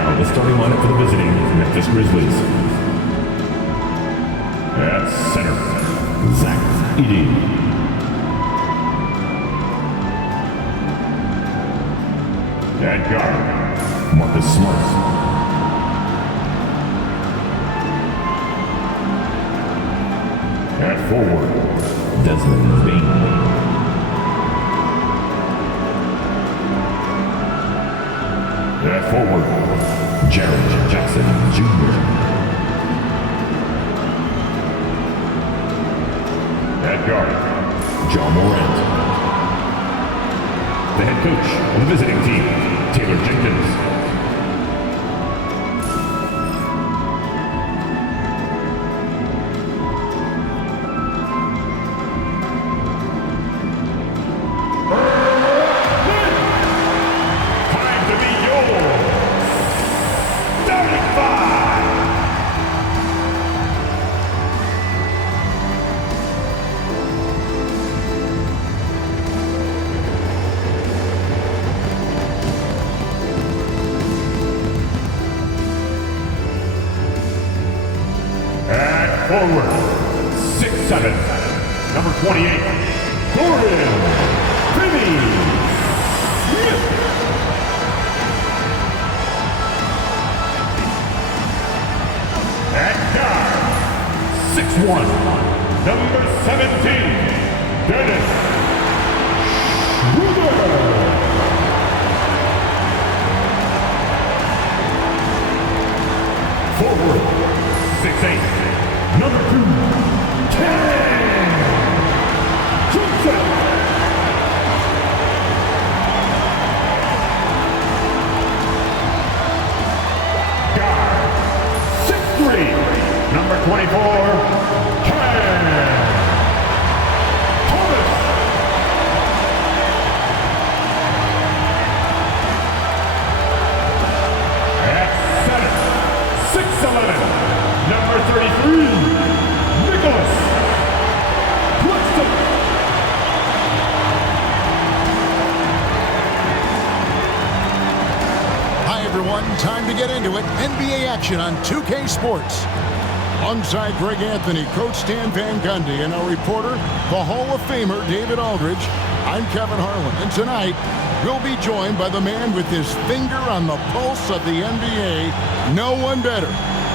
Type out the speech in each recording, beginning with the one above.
now, the starting lineup for the visiting Memphis Grizzlies. At center, Zach Edey. At guard, Marcus Smart. At forward, Desmond Bane. At forward, Jared Jackson Jr. At guard, John Morant. The head coach of the visiting team, Taylor Jenkins. Forward, 6'7", number 28, Gordon Finney-Smith. At guard, 6'1", number 17, Dennis Schroeder. Forward, 6'8", number 2, Ken Johnson. Guard, 6'3", number 24, Ken Thomas. At center, 6'11", number 33, time to get into it. NBA action on 2K Sports. Alongside Greg Anthony, Coach Stan Van Gundy, and our reporter, the Hall of Famer David Aldridge, I'm Kevin Harlan. And tonight, we'll be joined by the man with his finger on the pulse of the NBA. No one better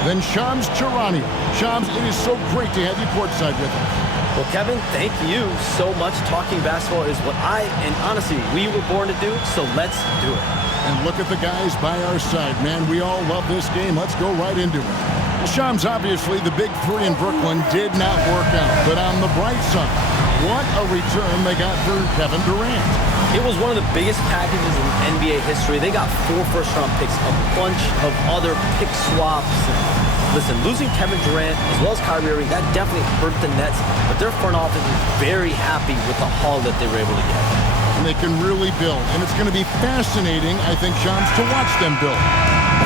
than Shams Charania. Shams, it is so great to have you courtside with us. Well, Kevin, thank you so much. Talking basketball is what and honestly, we were born to do, so let's do it. And look at the guys by our side, man. We all love this game. Let's go right into it. Well, Shams, obviously, the big three in Brooklyn did not work out. But on the bright side, what a return they got for Kevin Durant. It was one of the biggest packages in NBA history. They got 4 first-round picks, a bunch of other pick swaps. Listen, losing Kevin Durant as well as Kyrie Irving, that definitely hurt the Nets. But their front office is very happy with the haul that they were able to get. And they can really build. And it's going to be fascinating, I think, Shams, to watch them build.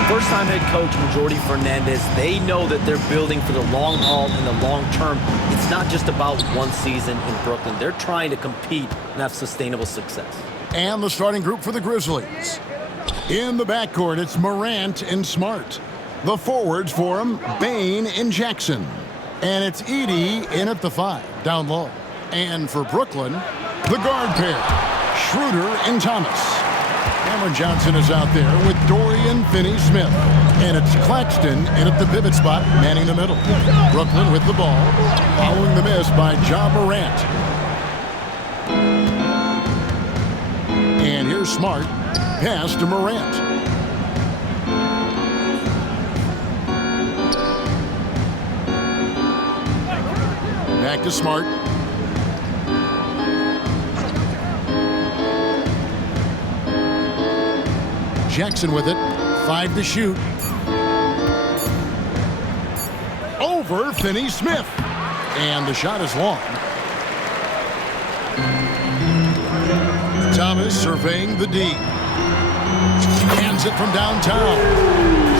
First-time head coach, Jordi Fernandez, they know that they're building for the long haul and the long term. It's not just about one season in Brooklyn. They're trying to compete and have sustainable success. And the starting group for the Grizzlies. In the backcourt, it's Morant and Smart. The forwards for him, Bane and Jackson. And it's Edey in at the 5, down low. And for Brooklyn, the guard pair, Schroeder and Thomas. Cameron Johnson is out there with Dorian Finney-Smith. And it's Claxton in at the pivot spot, manning the middle. Brooklyn with the ball, following the miss by John Morant. And here's Smart, pass to Morant. Back to Smart. Jackson with it. 5 to shoot. Over Finney-Smith. And the shot is long. Thomas surveying the D. Hands it from downtown.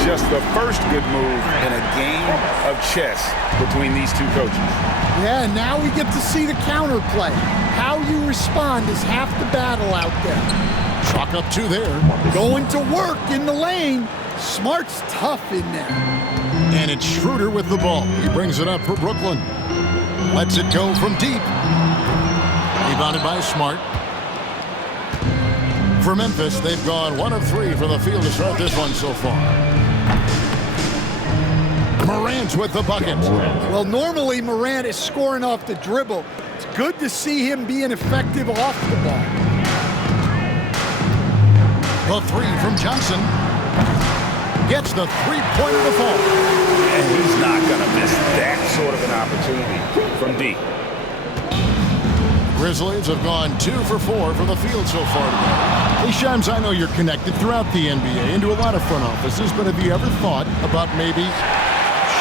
Just the first good move in a game of chess between these two coaches. Yeah, now we get to see the counterplay. How you respond is half the battle out there. Chalk up 2 there. Going to work in the lane. Smart's tough in there. And it's Schroeder with the ball. He brings it up for Brooklyn. Lets it go from deep. Rebounded by Smart. For Memphis, they've gone 1 of 3 from the field to start this one so far. Morant with the bucket. Well, normally Morant is scoring off the dribble. It's good to see him being effective off the ball. The 3 from Johnson. Gets the three-pointer to fall. And he's not going to miss that sort of an opportunity from deep. Grizzlies have gone 2 for 4 from the field so far today. Hey, Shams, I know you're connected throughout the NBA into a lot of front offices, but have you ever thought about maybe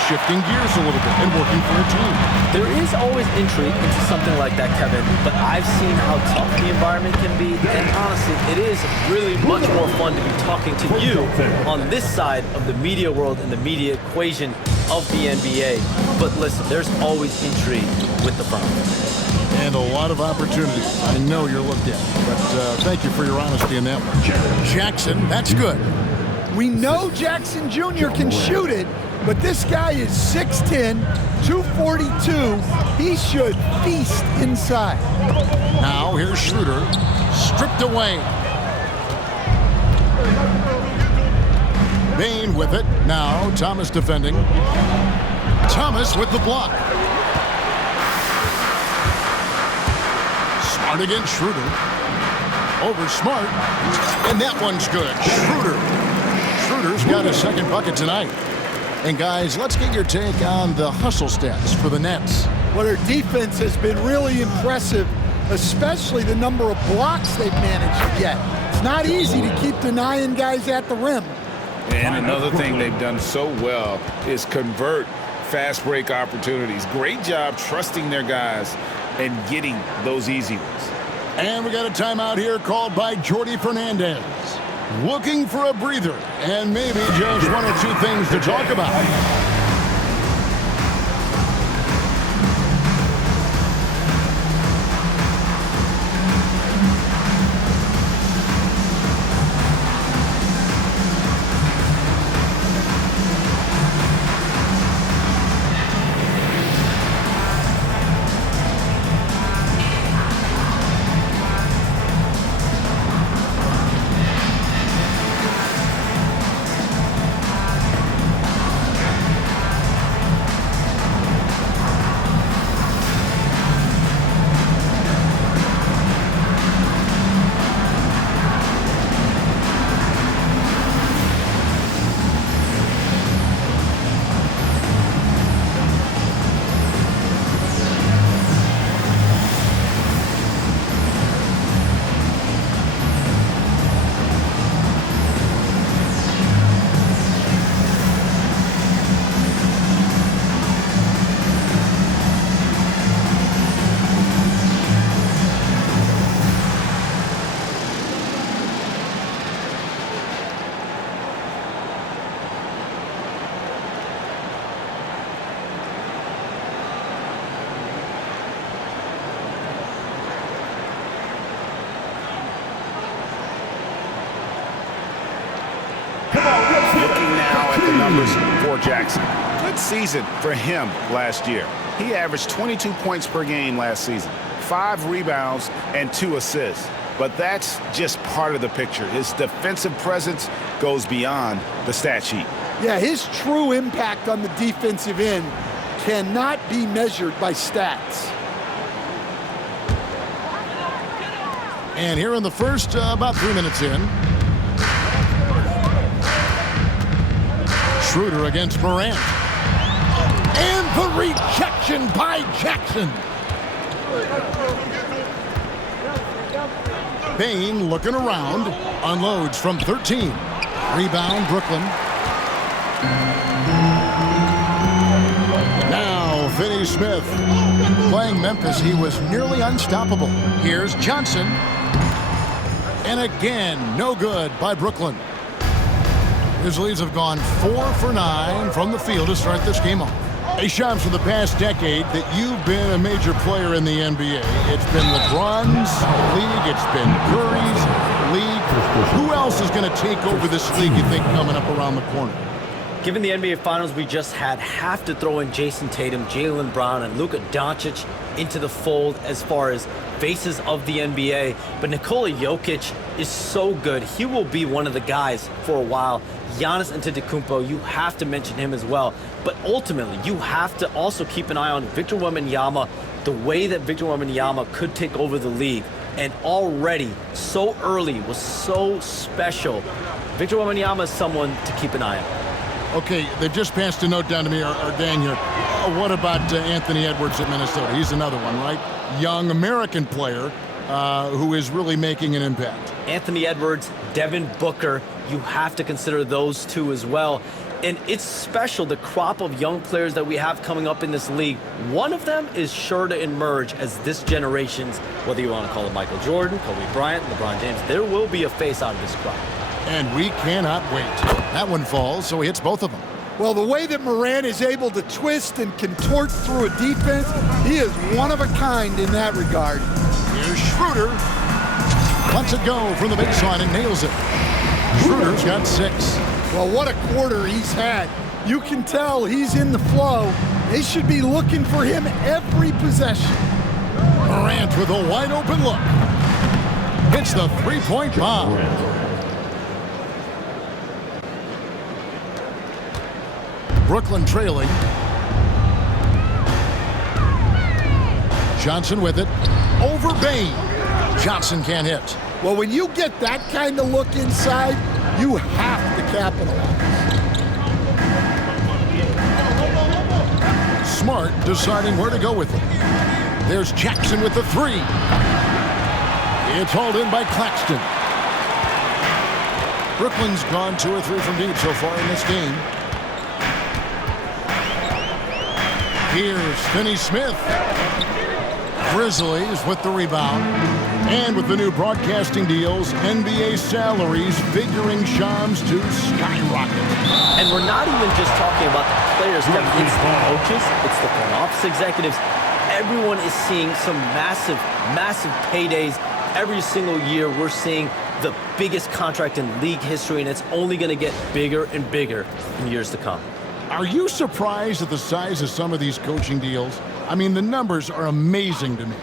shifting gears a little bit and working for a team? There is always intrigue into something like that, Kevin, but I've seen how tough the environment can be, and honestly, it is really much more fun to be talking to you on this side of the media world and the media equation of the NBA. But listen, there's always intrigue with the front office. And a lot of opportunities. I know you're looked at, but thank you for your honesty in that one. Jackson, that's good. We know Jackson Jr. can shoot it, but this guy is 6'10", 242. He should feast inside. Now here's Schroeder, stripped away. Bain with it. Now Thomas defending. Thomas with the block. Smart against Schroeder. Over Smart. And that one's good. Schroeder's got his second bucket tonight. And guys, let's get your take on the hustle stats for the Nets. Well, their defense has been really impressive, especially the number of blocks they've managed to get. It's not easy to keep denying guys at the rim. And another thing they've done so well is convert fast break opportunities. Great job trusting their guys and getting those easy ones. And we got a timeout here called by Jordi Fernandez. Looking for a breather and maybe just 1 or 2 things to talk about. Looking now at the numbers for Jackson. Good season for him last year. He averaged 22 points per game last season, 5 rebounds and 2 assists. But that's just part of the picture. His defensive presence goes beyond the stat sheet. Yeah, his true impact on the defensive end cannot be measured by stats. And here in the first, about 3 minutes in. Schroeder against Morant. And the rejection by Jackson. Bain looking around. Unloads from 13. Rebound, Brooklyn. Now, Finney-Smith. Playing Memphis, he was nearly unstoppable. Here's Johnson. And again, no good by Brooklyn. Grizzlies have gone 4 for 9 from the field to start this game off. Hey, Shams, for the past decade that you've been a major player in the NBA, it's been LeBron's league, it's been Curry's league. Who else is going to take over this league, you think, coming up around the corner? Given the NBA Finals we just had, have to throw in Jason Tatum, Jaylen Brown, and Luka Doncic into the fold as far as faces of the NBA. But Nikola Jokic is so good. He will be one of the guys for a while. Giannis Antetokounmpo, you have to mention him as well. But ultimately, you have to also keep an eye on Victor Wembanyama, the way that Victor Wembanyama could take over the league. And already, so early, was so special. Victor Wembanyama is someone to keep an eye on. Okay, they've just passed a note down to me, our gang here. What about Anthony Edwards at Minnesota? He's another one, right? Young American player who is really making an impact. Anthony Edwards, Devin Booker, you have to consider those two as well. And it's special, the crop of young players that we have coming up in this league. One of them is sure to emerge as this generation's, whether you want to call it Michael Jordan, Kobe Bryant, LeBron James, there will be a face out of this crop. And we cannot wait. That one falls, so he hits both of them. Well, the way that Morant is able to twist and contort through a defense, he is one of a kind in that regard. Here's Schroeder. Lets it go from the baseline and nails it. Schroeder's got 6. Well, what a quarter he's had. You can tell he's in the flow. They should be looking for him every possession. Morant with a wide open look. Hits the three-point bomb. Brooklyn trailing. Johnson with it. Over Bain. Johnson can't hit. Well, when you get that kind of look inside, you have to capitalize. Smart deciding where to go with it. There's Jackson with the 3. It's hauled in by Claxton. Brooklyn's gone 2 or 3 from deep so far in this game. Here's Finney-Smith. Grizzlies with the rebound. And with the new broadcasting deals, NBA salaries figuring Shams to skyrocket. And we're not even just talking about the players, Kevin. It's the coaches, it's the front office executives. Everyone is seeing some massive, massive paydays. Every single year we're seeing the biggest contract in league history, and it's only going to get bigger and bigger in years to come. Are you surprised at the size of some of these coaching deals? I mean, the numbers are amazing to me.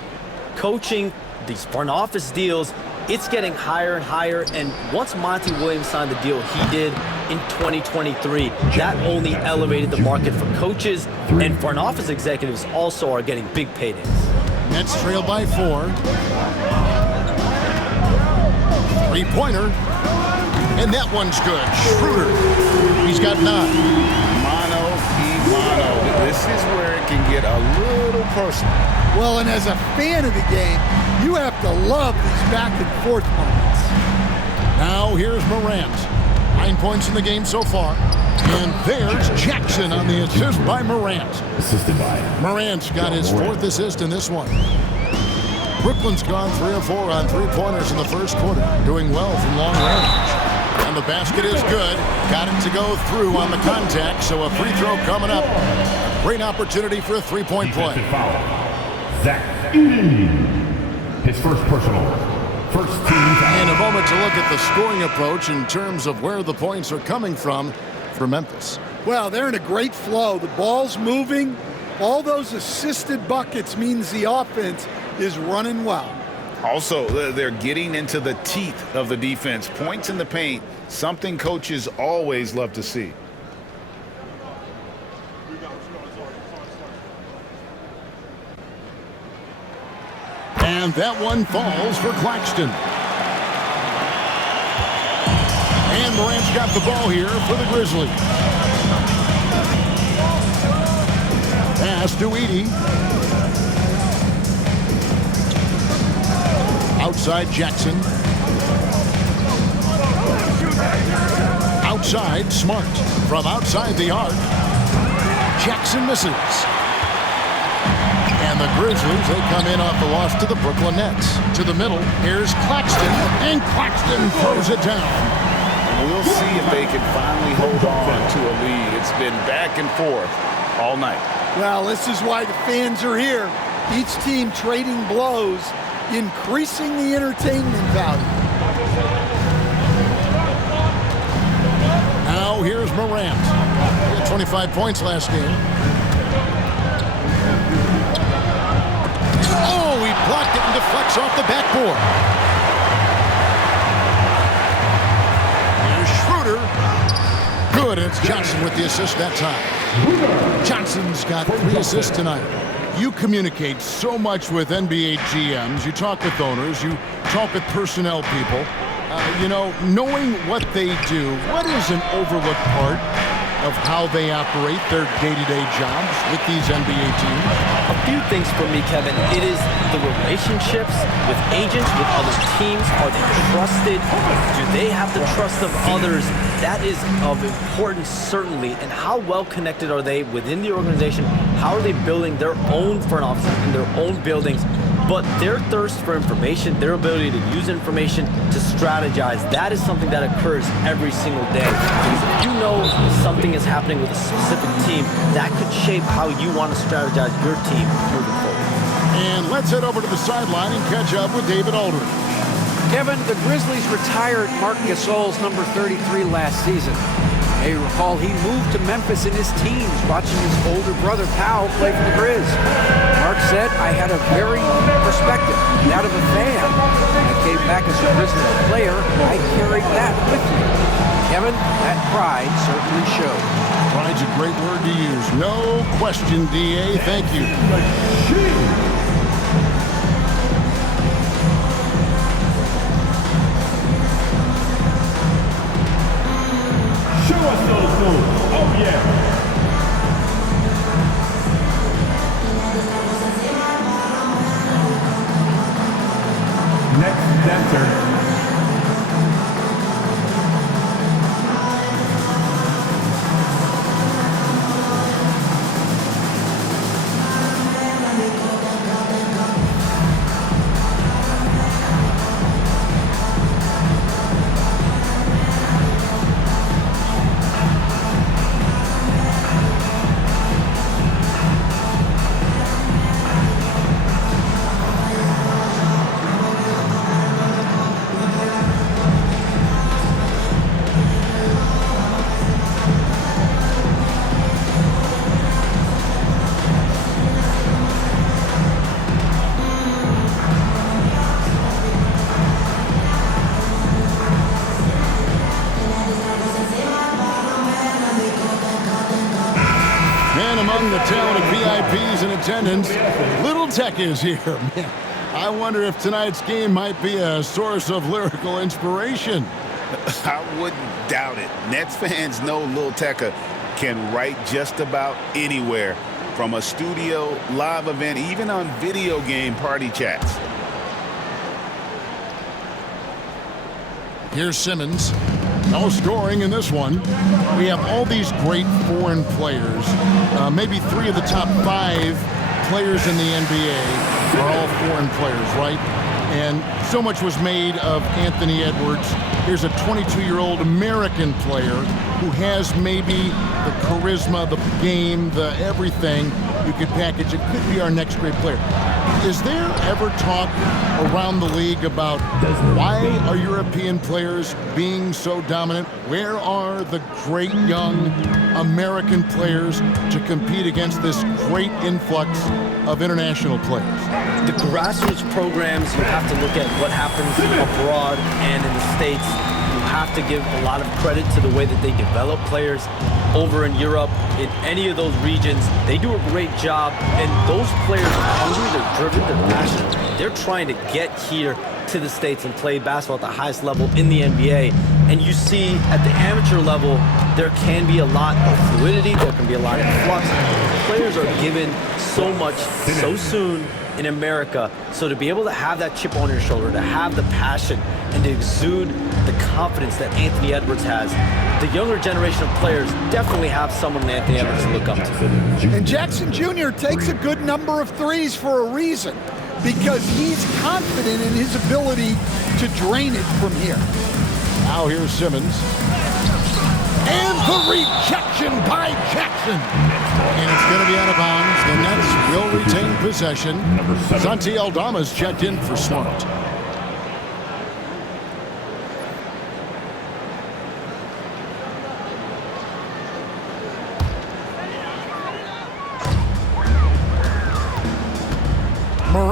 Coaching, these front office deals, it's getting higher and higher. And once Monty Williams signed the deal he did in 2023, that only elevated the market for coaches, and front office executives also are getting big paydays. Nets trail by 4. Three-pointer. And that one's good. Schroeder. He's got 9. Mano y mano. This is where it can get a little personal. Well, and as a fan of the game, you have to love these back-and-forth moments. Now here's Morant. 9 points in the game so far. And there's Jackson on the assist by Morant. Assisted by Morant's got his 4th assist in this one. Brooklyn's gone 3 or 4 on 3-pointers in the first quarter, doing well from long range. And the basket is good. Got it to go through on the contact, so a free throw coming up. A great opportunity for a 3-point play. defensive foul. Zach Edey. His first personal. First team foul. And a moment to look at the scoring approach in terms of where the points are coming from for Memphis. Well, they're in a great flow. The ball's moving. All those assisted buckets means the offense is running well. Also, they're getting into the teeth of the defense. Points in the paint, something coaches always love to see. And that one falls for Claxton. And Morant's got the ball here for the Grizzlies. Pass to Edey. Outside Jackson. Outside Smart. From outside the arc. Jackson misses. And the Grizzlies, they come in off the loss to the Brooklyn Nets. To the middle, here's Claxton. And Claxton throws it down. We'll see if they can finally hold on to a lead. It's been back and forth all night. Well, this is why the fans are here. Each team trading blows, increasing the entertainment value. Morant. He had 25 points last game. Oh, he blocked it and deflects off the backboard. Here's Schroeder. Good, and it's Johnson with the assist that time. Johnson's got 3 assists tonight. You communicate so much with NBA GMs. You talk with owners. You talk with personnel people. Knowing what they do, what is an overlooked part of how they operate their day-to-day jobs with these NBA teams? A few things for me, Kevin. It is the relationships with agents, with other teams. Are they trusted? Do they have the trust of others? That is of importance, certainly. And how well connected are they within the organization? How are they building their own front offices in their own buildings? But their thirst for information, their ability to use information to strategize, that is something that occurs every single day. Because if you know something is happening with a specific team, that could shape how you want to strategize your team moving forward. And let's head over to the sideline and catch up with David Aldridge. Kevin, the Grizzlies retired Marc Gasol's number 33 last season. You may recall he moved to Memphis in his teens, watching his older brother, Powell, play for the Grizz. Marc said, I had a very perspective, that of a fan. When I came back as a Grizzlies player, I carried that with me. Kevin, that pride certainly showed. Pride's a great word to use. No question, D.A. Thank you. Show us those moves. Oh, yeah. Next dancer. Among the talented VIPs in attendance, Little Tech is here. Man, I wonder if tonight's game might be a source of lyrical inspiration. I wouldn't doubt it. Nets fans know Lil Tecca can write just about anywhere, from a studio, live event, even on video game party chats. Here's Simmons. No scoring in this one. We have all these great foreign players. Maybe 3 of the top 5 players in the NBA are all foreign players, right? And so much was made of Anthony Edwards. Here's a 22-year-old American player who has maybe the charisma, the game, the everything you could package. It could be our next great player. Is there ever talk around the league about why are European players being so dominant? Where are the great young American players to compete against this great influx of international players? The grassroots programs, you have to look at what happens abroad and in the States. You have to give a lot of credit to the way that they develop players over in Europe. In any of those regions, they do a great job, and those players are hungry, they're driven, they're passionate. They're trying to get here to the States and play basketball at the highest level in the NBA. And you see at the amateur level, there can be a lot of fluidity, there can be a lot of flux. Players are given so much so soon in America, so to be able to have that chip on your shoulder, to have the passion, and to exude the confidence that Anthony Edwards has, the younger generation of players definitely have someone in Anthony Edwards to look up to. And Jackson Jr. takes a good number of threes for a reason, because he's confident in his ability to drain it from here. Now here's Simmons. And the rejection by Jackson. And it's going to be out of bounds. The Nets will retain possession. Santi Aldama's checked in for Smart.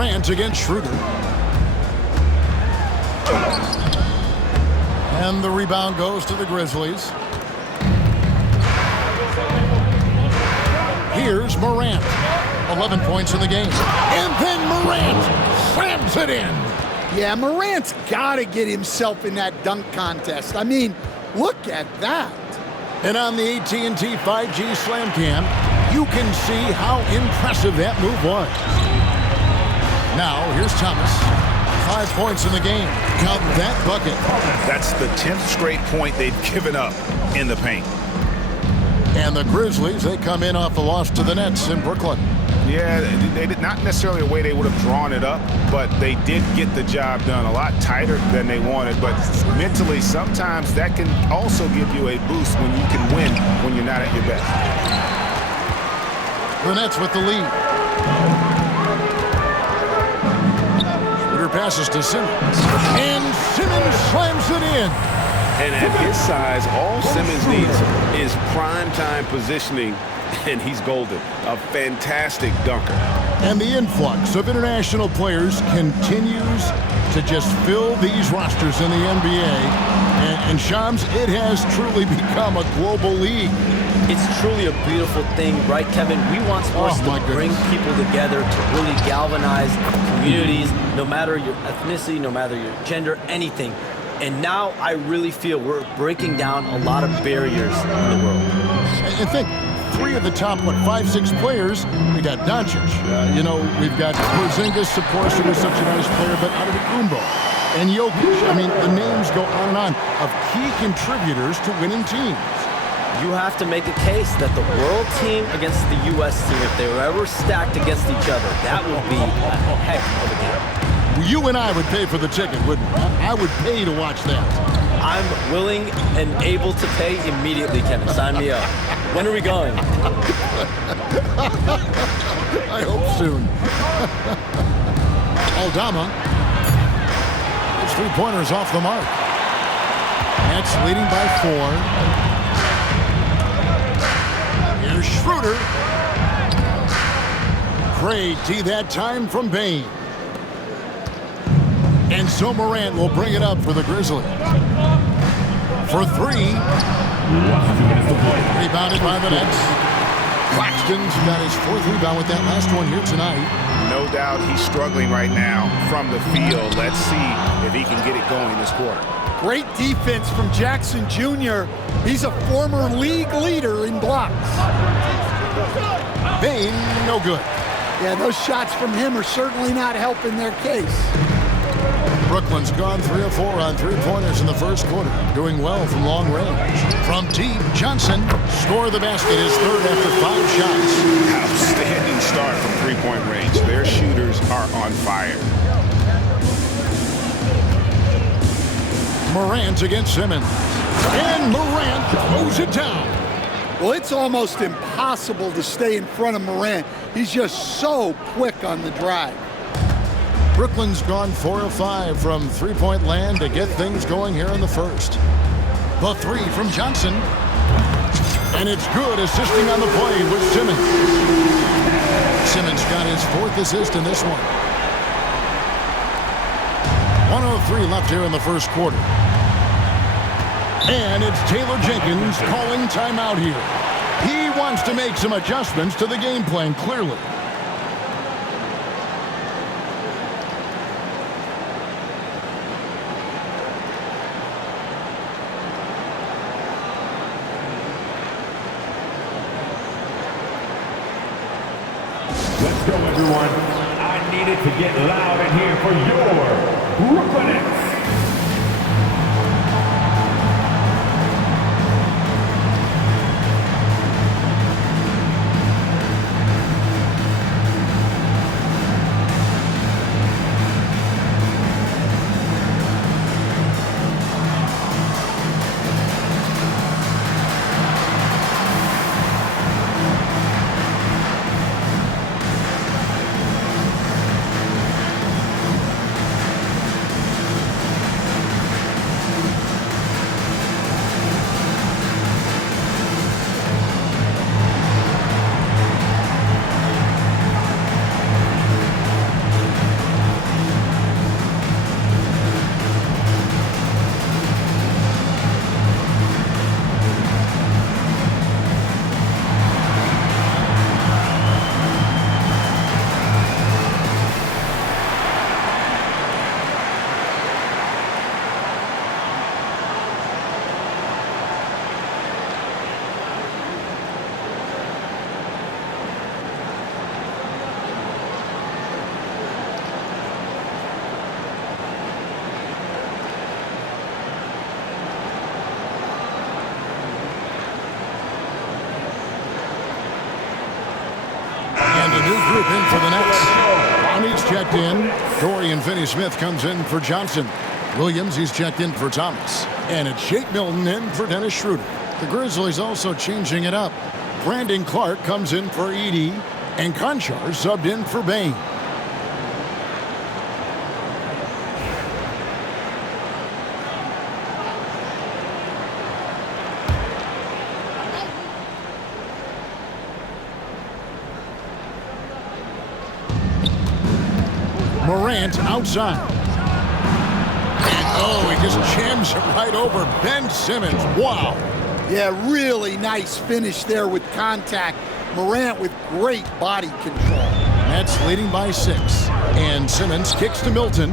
Morant against Schroeder. And the rebound goes to the Grizzlies. Here's Morant. 11 points in the game. And then Morant slams it in. Yeah, Morant's got to get himself in that dunk contest. I mean, look at that. And on the AT&T 5G Slam Cam, you can see how impressive that move was. Now, here's Thomas. 5 points in the game. Count that bucket. That's the 10th straight point they've given up in the paint. And the Grizzlies, they come in off a loss to the Nets in Brooklyn. Yeah, they did not necessarily a way they would have drawn it up, but they did get the job done a lot tighter than they wanted. But mentally, sometimes that can also give you a boost when you can win when you're not at your best. The Nets with the lead. Schroeder passes to Simmons. And Simmons slams it in. And at his size, all Simmons needs is prime-time positioning, and he's golden. A fantastic dunker. And the influx of international players continues to just fill these rosters in the NBA. And Shams, it has truly become a global league. It's truly a beautiful thing, right, Kevin? We want sports to bring people together, to really galvanize communities, no matter your ethnicity, no matter your gender, anything. And now I really feel we're breaking down a lot of barriers in the world. And think, 3 of the top, 5-6 players, we got Doncic. We've got Porzingis, of course, who was such a nice player, but Antetokounmpo and Jokic. I mean, the names go on and on of key contributors to winning teams. You have to make a case that the world team against the U.S. team, if they were ever stacked against each other, that would be a heck of a game. You and I would pay for the ticket, wouldn't we? I would pay to watch that. I'm willing and able to pay immediately, Kevin. Sign me up. When are we going? I hope soon. Aldama. His 3-pointers off the mark. Nets leading by 4. Here's Schroeder. Great D that time from Bane. And so Morant will bring it up for the Grizzlies. For 3. Rebounded by the Nets. Claxton's got his 4th rebound with that last one here tonight. No doubt he's struggling right now from the field. Let's see if he can get it going this quarter. Great defense from Jackson Jr. He's a former league leader in blocks. Bane, no good. Yeah, those shots from him are certainly not helping their case. Brooklyn's gone 3 of 4 on 3-pointers in the first quarter. Doing well from long range. From deep, Johnson scored the basket, his 3rd after 5 shots. Outstanding start from 3-point range. Their shooters are on fire. Morant against Simmons. And Morant throws it down. Well, it's almost impossible to stay in front of Morant. He's just so quick on the drive. Brooklyn's gone 4 of 5 from 3-point land to get things going here in the first. The 3 from Johnson. And it's good, assisting on the play with Simmons. Simmons got his 4th assist in this one. 1:03 left here in the first quarter. And it's Taylor Jenkins calling timeout here. He wants to make some adjustments to the game plan, clearly. Let's go, everyone. I needed to get loud in here for your Brooklyn Nets. new group in for the Nets. Clowney's checked in. Dorian Finney-Smith comes in for Johnson. Williams, he's checked in for Thomas. And it's Shake Milton in for Dennis Schroeder. The Grizzlies also changing it up. Brandon Clark comes in for Edey. And Conchar subbed in for Bain. Morant outside. And he just jams it right over Ben Simmons. Wow. Yeah, really nice finish there with contact. Morant with great body control. Nets leading by 6. And Simmons kicks to Milton.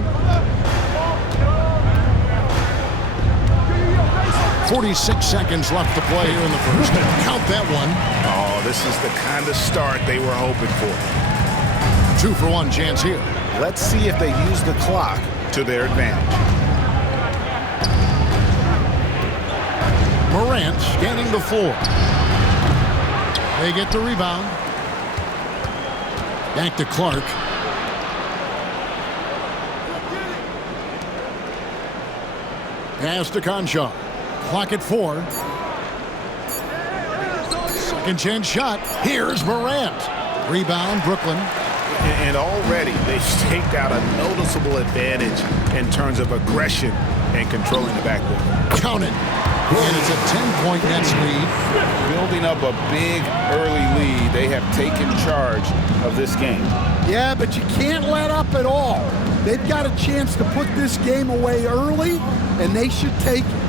46 seconds left to play here in the first. Count that one. Oh, this is the kind of start they were hoping for. 2-for-1 chance here. Let's see if they use the clock to their advantage. Morant scanning the floor. They get the rebound. Back to Clark. Pass to Conchar. Clock at 4. Second chance shot. Here's Morant. Rebound, Brooklyn. And already they've staked out a noticeable advantage in terms of aggression and controlling the backcourt. Count it. And it's a 10-point Nets lead. Building up a big early lead, they have taken charge of this game. Yeah, but you can't let up at all. They've got a chance to put this game away early, and they should take it.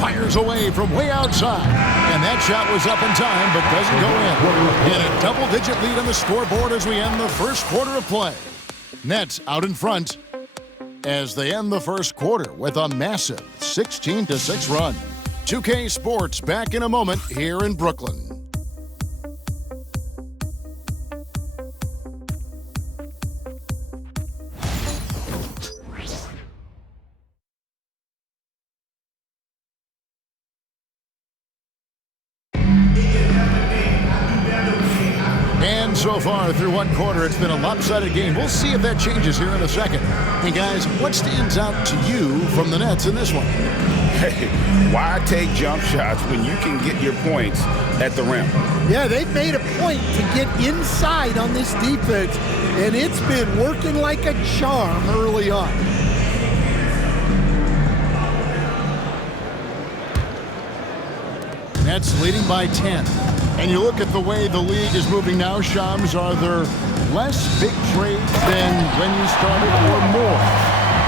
Fires away from way outside. And that shot was up in time, but doesn't go in. And a double-digit lead on the scoreboard as we end the first quarter of play. Nets out in front as they end the first quarter with a massive 16-6 run. 2K Sports back in a moment here in Brooklyn. So far through one quarter, it's been a lopsided game. We'll see if that changes here in a second. Hey, guys, what stands out to you from the Nets in this one? Hey, why take jump shots when you can get your points at the rim? Yeah, they've made a point to get inside on this defense, and it's been working like a charm early on. Nets leading by 10. And you look at the way the league is moving now, Shams, are there less big trades than when you started or more?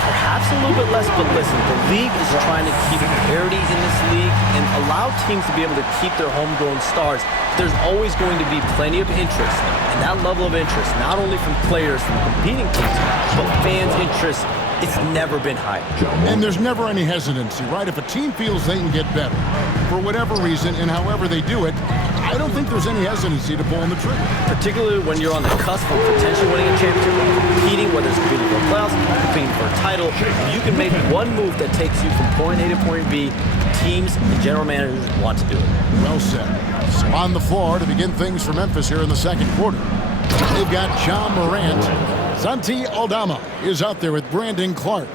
Perhaps a little bit less, but listen, the league is trying to keep parity in this league and allow teams to be able to keep their homegrown stars. There's always going to be plenty of interest, and that level of interest, not only from players from competing teams, but fans' interest, it's never been higher. And there's never any hesitancy, right? If a team feels they can get better, for whatever reason, and however they do it, I don't think there's any hesitancy to pulling the trigger. Particularly when you're on the cusp of potentially winning a championship, competing, whether it's competing for playoffs, competing for a title, you can make one move that takes you from point A to point B. Teams and general managers want to do it. Well said. So on the floor to begin things for Memphis here in the second quarter. They've got John Morant. Santi Aldama is out there with Brandon Clark.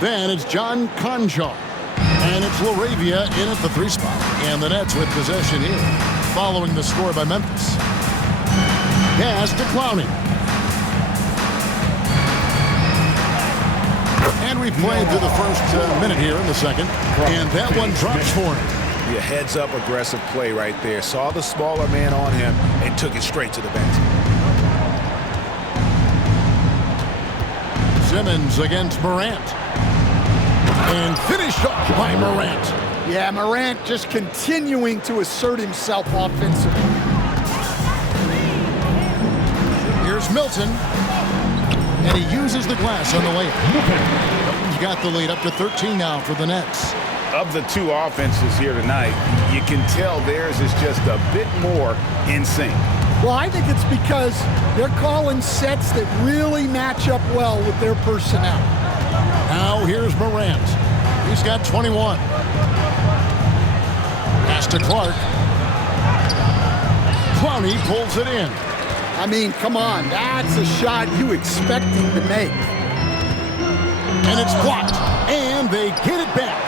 Then it's John Conchar. And it's Laravia in at the 3 spot. And the Nets with possession here, following the score by Memphis. Pass to Clowney. And we played through the first minute here in the second. And that one drops for him. Yeah, heads-up aggressive play right there. Saw the smaller man on him and took it straight to the basket. Simmons against Morant. And finished off by Morant. Yeah, Morant just continuing to assert himself offensively. Here's Milton. And he uses the glass on the layup. He's got the lead up to 13 now for the Nets. Of the two offenses here tonight, you can tell theirs is just a bit more in sync. Well, I think it's because they're calling sets that really match up well with their personnel. Now here's Morant. He's got 21. Pass to Clark. Clowney pulls it in. I mean, come on. That's a shot you expect him to make. And it's blocked. And they get it back.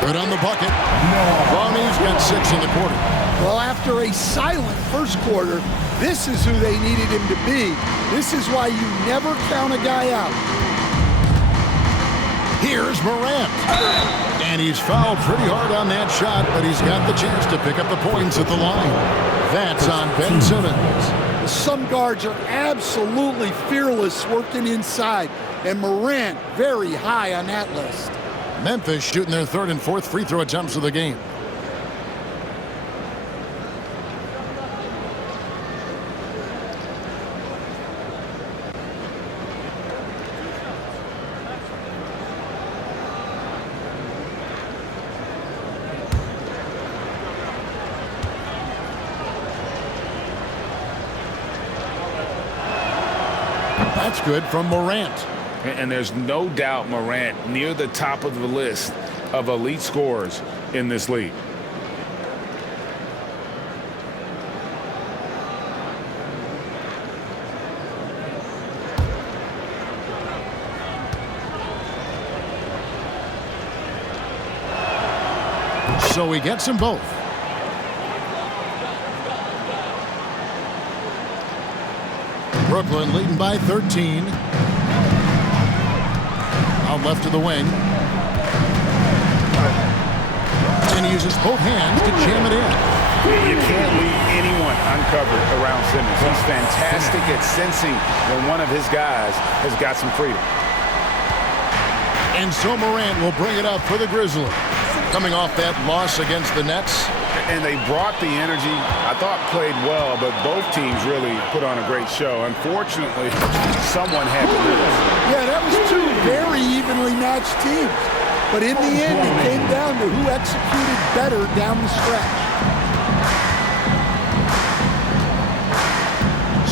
Good on the bucket. Ronnie's got 6 in the quarter. Well, after a silent first quarter, this is who they needed him to be. This is why you never count a guy out. Here's Morant. And he's fouled pretty hard on that shot, but he's got the chance to pick up the points at the line. That's on Ben Simmons. Some guards are absolutely fearless working inside, and Morant very high on that list. Memphis shooting their 3rd and 4th free throw attempts of the game. That's good from Morant. And there's no doubt Morant near the top of the list of elite scorers in this league. So he gets them both. Brooklyn leading by 13. Out left of the wing. And he uses both hands to jam it in. You can't leave anyone uncovered around Simmons. He's fantastic at sensing when one of his guys has got some freedom. And so Morant will bring it up for the Grizzlies. Coming off that loss against the Nets. And they brought the energy. I thought played well, but both teams really put on a great show. Unfortunately, someone had to lose. Yeah, that was 2 very evenly matched teams. But in the end, it came down to who executed better down the stretch.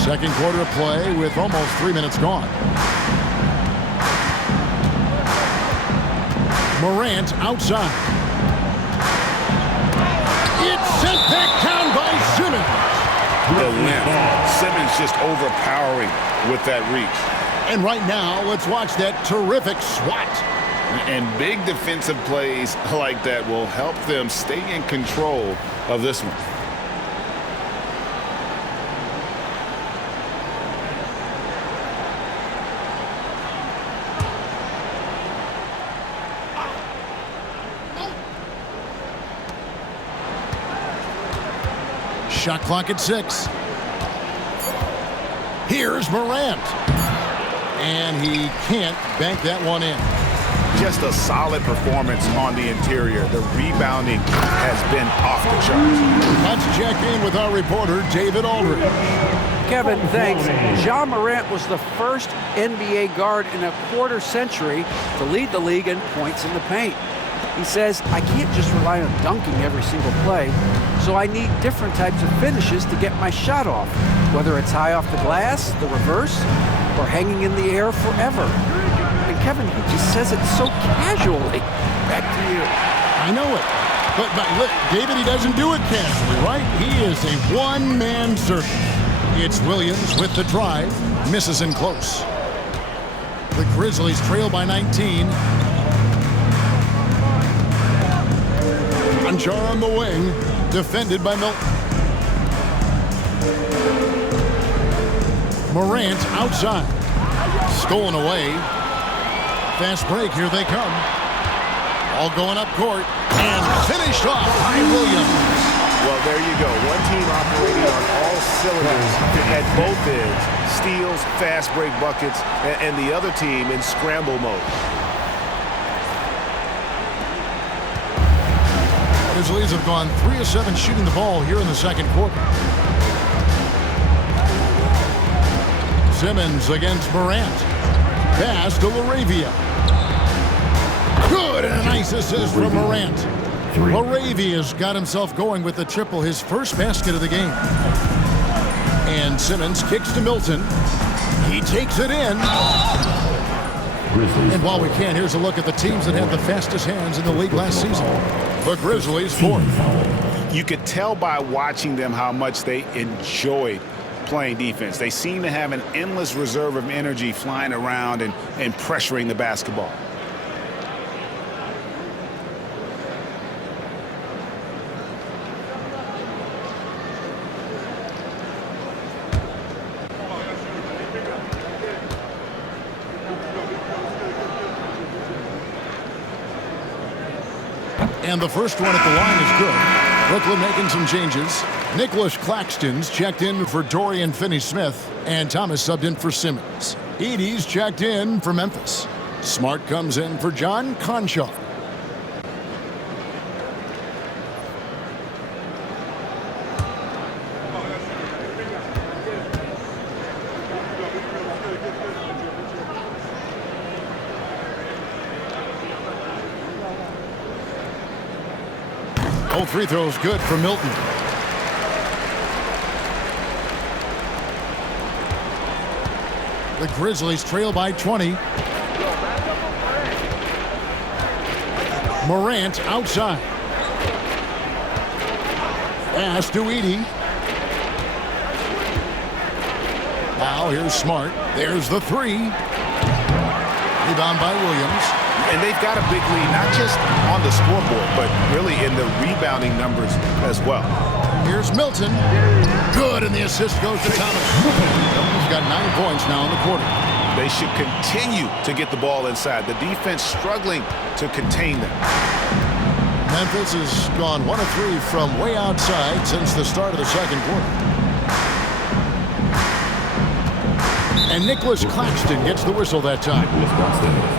Second quarter of play with almost 3 minutes gone. Morant outside. It's sent back down by Simmons. The length. Simmons just overpowering with that reach. And right now, let's watch that terrific swat. And big defensive plays like that will help them stay in control of this one. Shot clock at 6. Here's Morant. And he can't bank that one in. Just a solid performance on the interior. The rebounding has been off the charts. Let's check in with our reporter, David Aldridge. Kevin, thanks. Ja Morant was the first NBA guard in a quarter century to lead the league in points in the paint. He says, I can't just rely on dunking every single play, so I need different types of finishes to get my shot off, whether it's high off the glass, the reverse, or hanging in the air forever. And Kevin, he just says it so casually. Back to you. I know it. But look, David, he doesn't do it casually, right? He is a one-man circus. It's Williams with the drive, misses in close. The Grizzlies trail by 19. Anjar on the wing, defended by Milton. Morant outside. Stolen away. Fast break, here they come. All going up court. And finished off by Williams. Well, there you go. One team operating on all cylinders at both ends. Steals, fast break buckets, and the other team in scramble mode. Grizzlies have gone 3 of 7 shooting the ball here in the second quarter. Simmons against Morant. Pass to LaRavia. Good, and a nice assist from Morant. LaRavia's got himself going with the triple, his first basket of the game. And Simmons kicks to Milton. He takes it in. And while we can, here's a look at the teams that had the fastest hands in the league last season. The Grizzlies, 4th. You could tell by watching them how much they enjoyed playing defense. They seem to have an endless reserve of energy flying around and pressuring the basketball. And the first one at the line is good. Brooklyn making some changes. Nicholas Claxton's checked in for Dorian Finney-Smith, and Thomas subbed in for Simmons. Edey's checked in for Memphis. Smart comes in for John Conchar. All free throws good for Milton. The Grizzlies trail by 20. Morant outside. Pass to Edey. Now here's Smart. There's the three. Rebound by Williams. And they've got a big lead, not just on the scoreboard, but really in the rebounding numbers as well. Here's Milton. Good, and the assist goes to Thomas. He's got 9 points now in the quarter. They should continue to get the ball inside. The defense struggling to contain them. Memphis has gone 1 of 3 from way outside since the start of the second quarter. And Nicholas Claxton gets the whistle that time.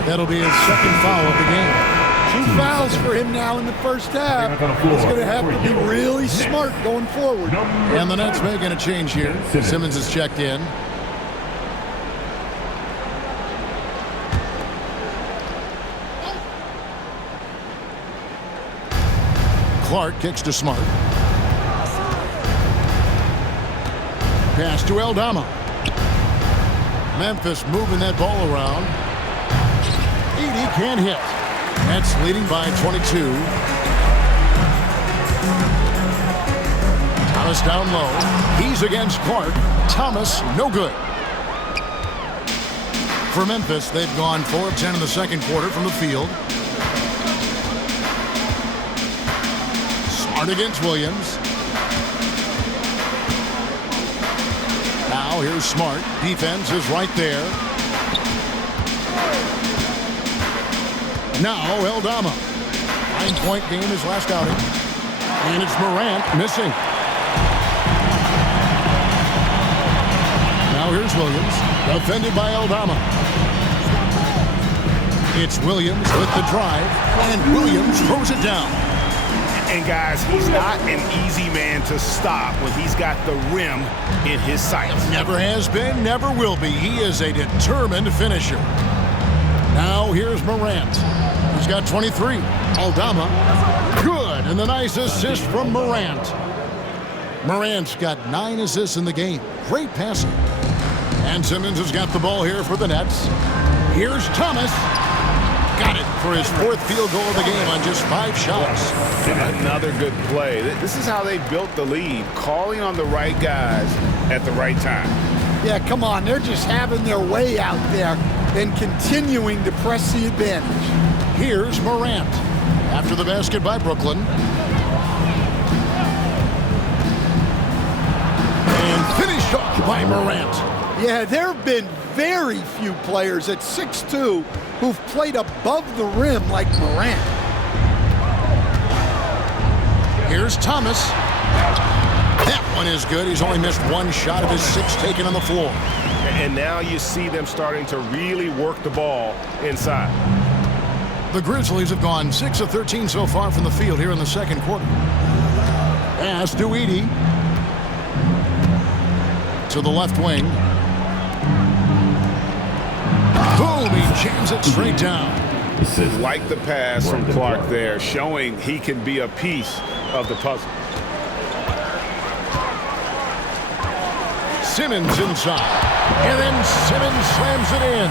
That'll be his second foul of the game. 2 fouls for him now in the first half. He's going to have to be really smart going forward. And the Nets making a change here. Simmons is checked in. Clark kicks to Smart. Pass to Aldama. Memphis moving that ball around. Edey can't hit. Nets leading by 22. Thomas down low. He's against Clark. Thomas, no good. For Memphis, they've gone 4 of 10 in the second quarter from the field. Smart against Williams. Now here's Smart. Defense is right there. Now Aldama. 9-point game his last outing. And it's Morant missing. Now here's Williams. Defended by Aldama. It's Williams with the drive. And Williams throws it down. And guys, he's not an easy man to stop when he's got the rim in his sights. Never has been, never will be. He is a determined finisher. Now here's Morant. He's got 23. Aldama. Good. And the nice assist from Morant. Morant's got 9 assists in the game. Great passing. And Simmons has got the ball here for the Nets. Here's Thomas. Got it for his 4th field goal of the game on just 5 shots. Another good play. This is how they built the lead, calling on the right guys at the right time. Yeah, come on. They're just having their way out there and continuing to press the advantage. Here's Morant. After the basket by Brooklyn. And finished off by Morant. Yeah, there have been very few players at 6'2" who've played above the rim like Morant. Here's Thomas. That one is good. He's only missed 1 shot of his 6 taken on the floor. And now you see them starting to really work the ball inside. The Grizzlies have gone 6 of 13 so far from the field here in the second quarter. Pass to Edey. To the left wing. Boom, he jams it straight down. Like the pass from Clark there, showing he can be a piece of the puzzle. Simmons inside. And then Simmons slams it in.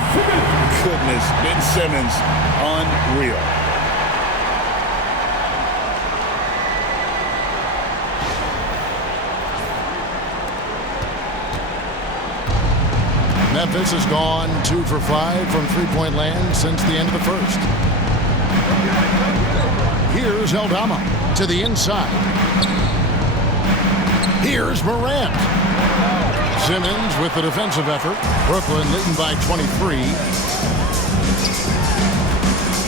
Goodness, Ben Simmons, unreal. Memphis has gone 2 for 5 from three-point land since the end of the first. Here's Aldama to the inside. Here's Morant. Simmons with the defensive effort. Brooklyn leading by 23.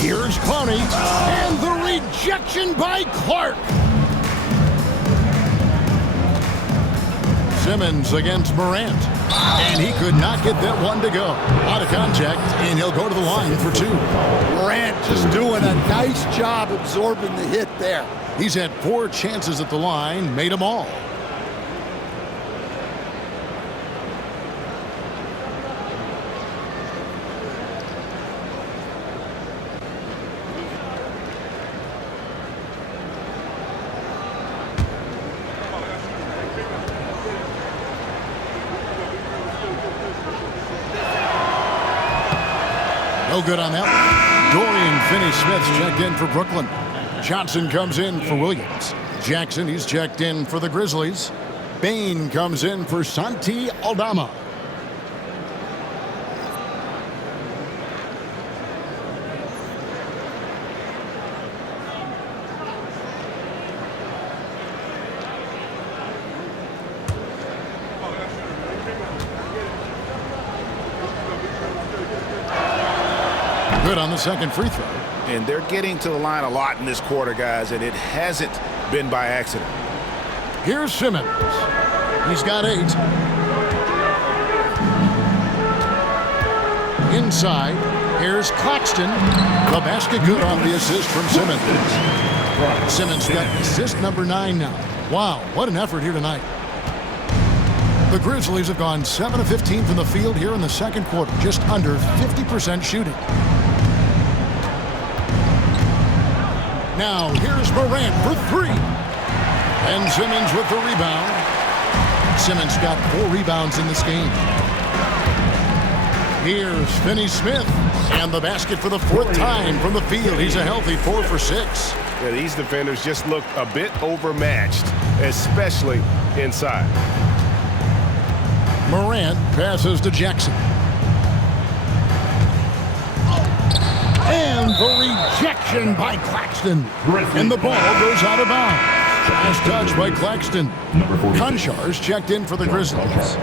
Here's Clowney. And the rejection by Clark. Simmons against Morant. And he could not get that one to go. Out of contact, and he'll go to the line for 2. Morant just doing a nice job absorbing the hit there. He's had 4 chances at the line, made them all. No good on that one. Dorian Finney-Smith's checked in for Brooklyn. Johnson comes in for Williams. Jackson, he's checked in for the Grizzlies. Bane comes in for Santi Aldama. Good on the second free throw. And they're getting to the line a lot in this quarter, guys, and it hasn't been by accident. Here's Simmons. He's got 8. Inside, here's Claxton. The basket good off the assist from Simmons. Simmons got assist number 9 now. Wow, what an effort here tonight. The Grizzlies have gone 7 of 15 from the field here in the second quarter, just under 50% shooting. Now, here's Morant for 3. And Simmons with the rebound. Simmons got 4 rebounds in this game. Here's Finney-Smith. And the basket for the 4th time from the field. He's a healthy 4 for 6. Yeah, these defenders just look a bit overmatched, especially inside. Morant passes to Jackson. And the rejection by Claxton. And the ball goes out of bounds. Last touch by Claxton. Conchar's checked in for the Grizzlies.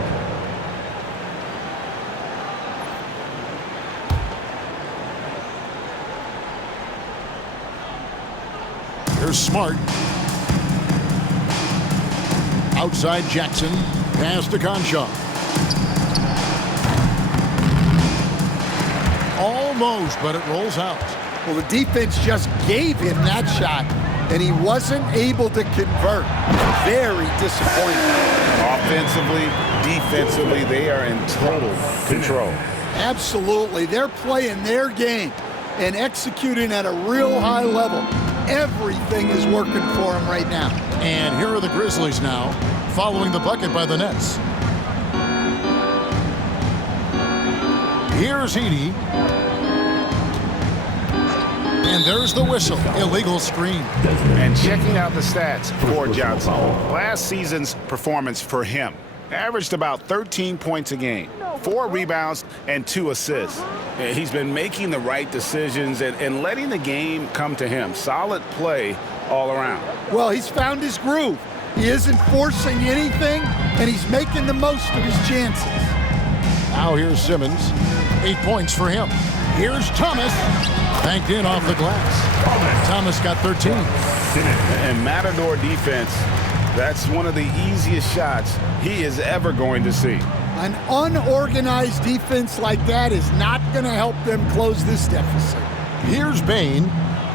Here's Smart. Outside Jackson. Pass to Conchar. Almost, but it rolls out. Well, the defense just gave him that shot, and he wasn't able to convert. Very disappointing. Offensively, defensively, they are in total control. Absolutely. They're playing their game and executing at a real high level. Everything is working for them right now. And here are the Grizzlies now, following the bucket by the Nets. Here's Edey. And there's the whistle. Illegal screen. And checking out the stats for Johnson. Last season's performance for him averaged about 13 points a game, 4 rebounds, and 2 assists. And he's been making the right decisions and letting the game come to him. Solid play all around. Well, he's found his groove. He isn't forcing anything, and he's making the most of his chances. Now here's Simmons. 8 points for him. Here's Thomas. Banked in off the glass. Thomas got 13. And Matador defense, that's one of the easiest shots he is ever going to see. An unorganized defense like that is not going to help them close this deficit. Here's Bane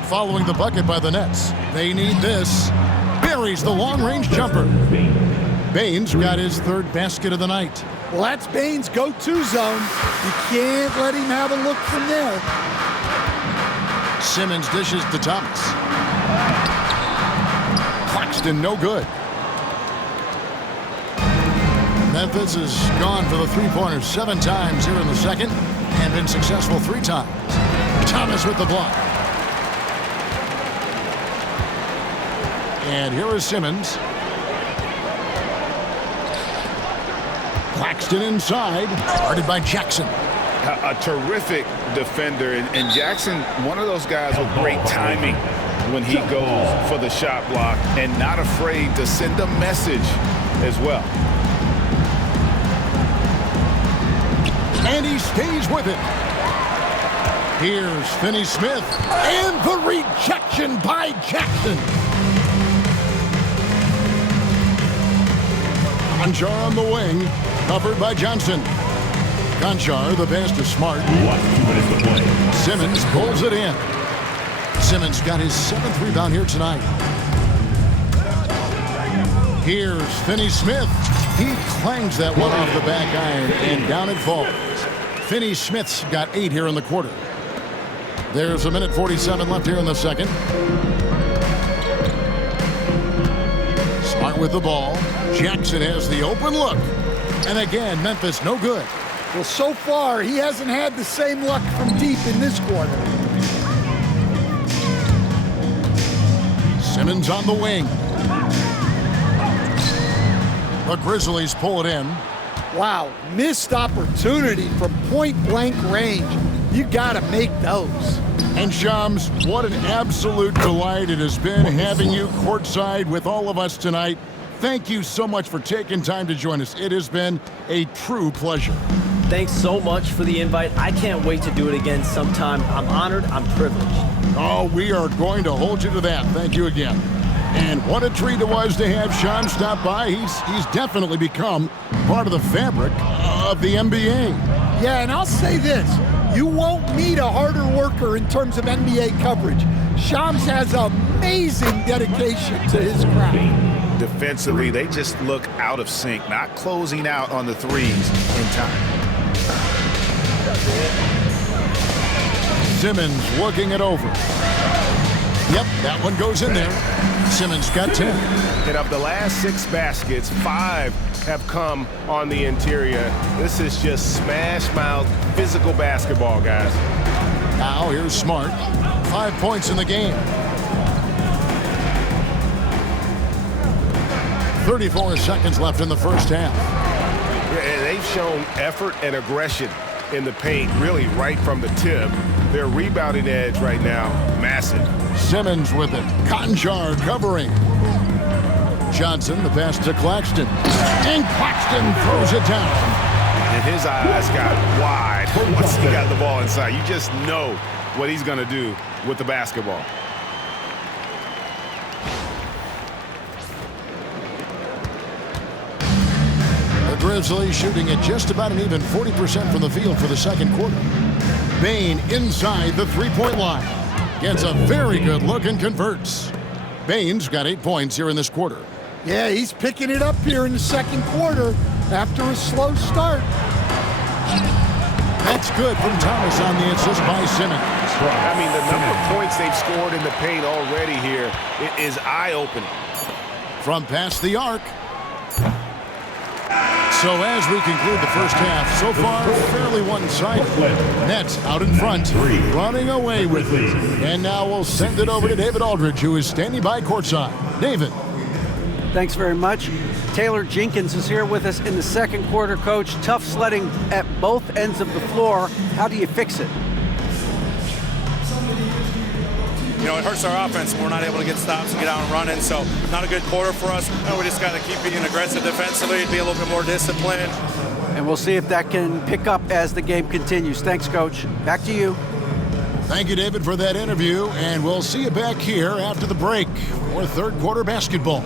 following the bucket by the Nets. They need this. Buries the long-range jumper. Bane's got his 3rd basket of the night. Well, that's Bane's go-to zone. You can't let him have a look from there. Simmons dishes to Thomas. Claxton, no good. Memphis has gone for the three-pointers 7 times here in the second and been successful 3 times. Thomas with the block. And here is Simmons. Claxton inside, guarded by Jackson. A terrific defender, and Jackson, one of those guys with great timing when he goes for the shot block and not afraid to send a message as well. And he stays with it. Here's Finney-Smith, and the rejection by Jackson. Conchar on the wing, covered by Johnson. Conchar, the pass to Smart. 2 minutes to play. Simmons pulls it in. Simmons got his 7th rebound here tonight. Here's Finney-Smith. He clangs that one off the back iron, and down it falls. Finney-Smith's got 8 here in the quarter. There's 1:47 left here in the second. Smart with the ball. Jackson has the open look. And again, Memphis no good. Well, so far, he hasn't had the same luck from deep in this quarter. Simmons on the wing. The Grizzlies pull it in. Wow, missed opportunity from point-blank range. You got to make those. And Shams, what an absolute delight it has been having you courtside with all of us tonight. Thank you so much for taking time to join us. It has been a true pleasure. Thanks so much for the invite. I can't wait to do it again sometime. I'm honored. I'm privileged. Oh, we are going to hold you to that. Thank you again. And what a treat it was to have Sean stop by. He's definitely become part of the fabric of the NBA. Yeah, and I'll say this. You won't meet a harder worker in terms of NBA coverage. Shams has amazing dedication to his craft. Defensively, they just look out of sync, not closing out on the threes in time. Simmons working it over. Yep, that one goes in there. Simmons got 10. And of the last 6 baskets, 5 have come on the interior. This is just smash-mouth physical basketball, guys. Now here's Smart. 5 points in the game. 34 seconds left in the first half. And they've shown effort and aggression in the paint, really right from the tip. Their rebounding edge right now, massive. Simmons with it. Conchar covering. Johnson, the pass to Claxton. And Claxton throws it down. And his eyes got wide once he got the ball inside. You just know what he's going to do with the basketball. The Grizzlies shooting at just about an even 40% from the field for the second quarter. Bane inside the three-point line. Gets a very good look and converts. Bane's got 8 points here in this quarter. Yeah, he's picking it up here in the second quarter after a slow start. That's good from Thomas on the assist by Simmons. I mean, the number of points they've scored in the paint already here is eye-opening. From past the arc. So as we conclude the first half, so far fairly one-sided. Nets out in front, running away with it. And now we'll send it over to David Aldridge, who is standing by courtside. David. Thanks very much. Taylor Jenkins is here with us in the second quarter, Coach. Tough sledding at both ends of the floor. How do you fix it? You know, it hurts our offense when we're not able to get stops and get out and running. So not a good quarter for us. We just got to keep being aggressive defensively, be a little bit more disciplined. And we'll see if that can pick up as the game continues. Thanks, Coach. Back to you. Thank you, David, for that interview. And we'll see you back here after the break for third quarter basketball.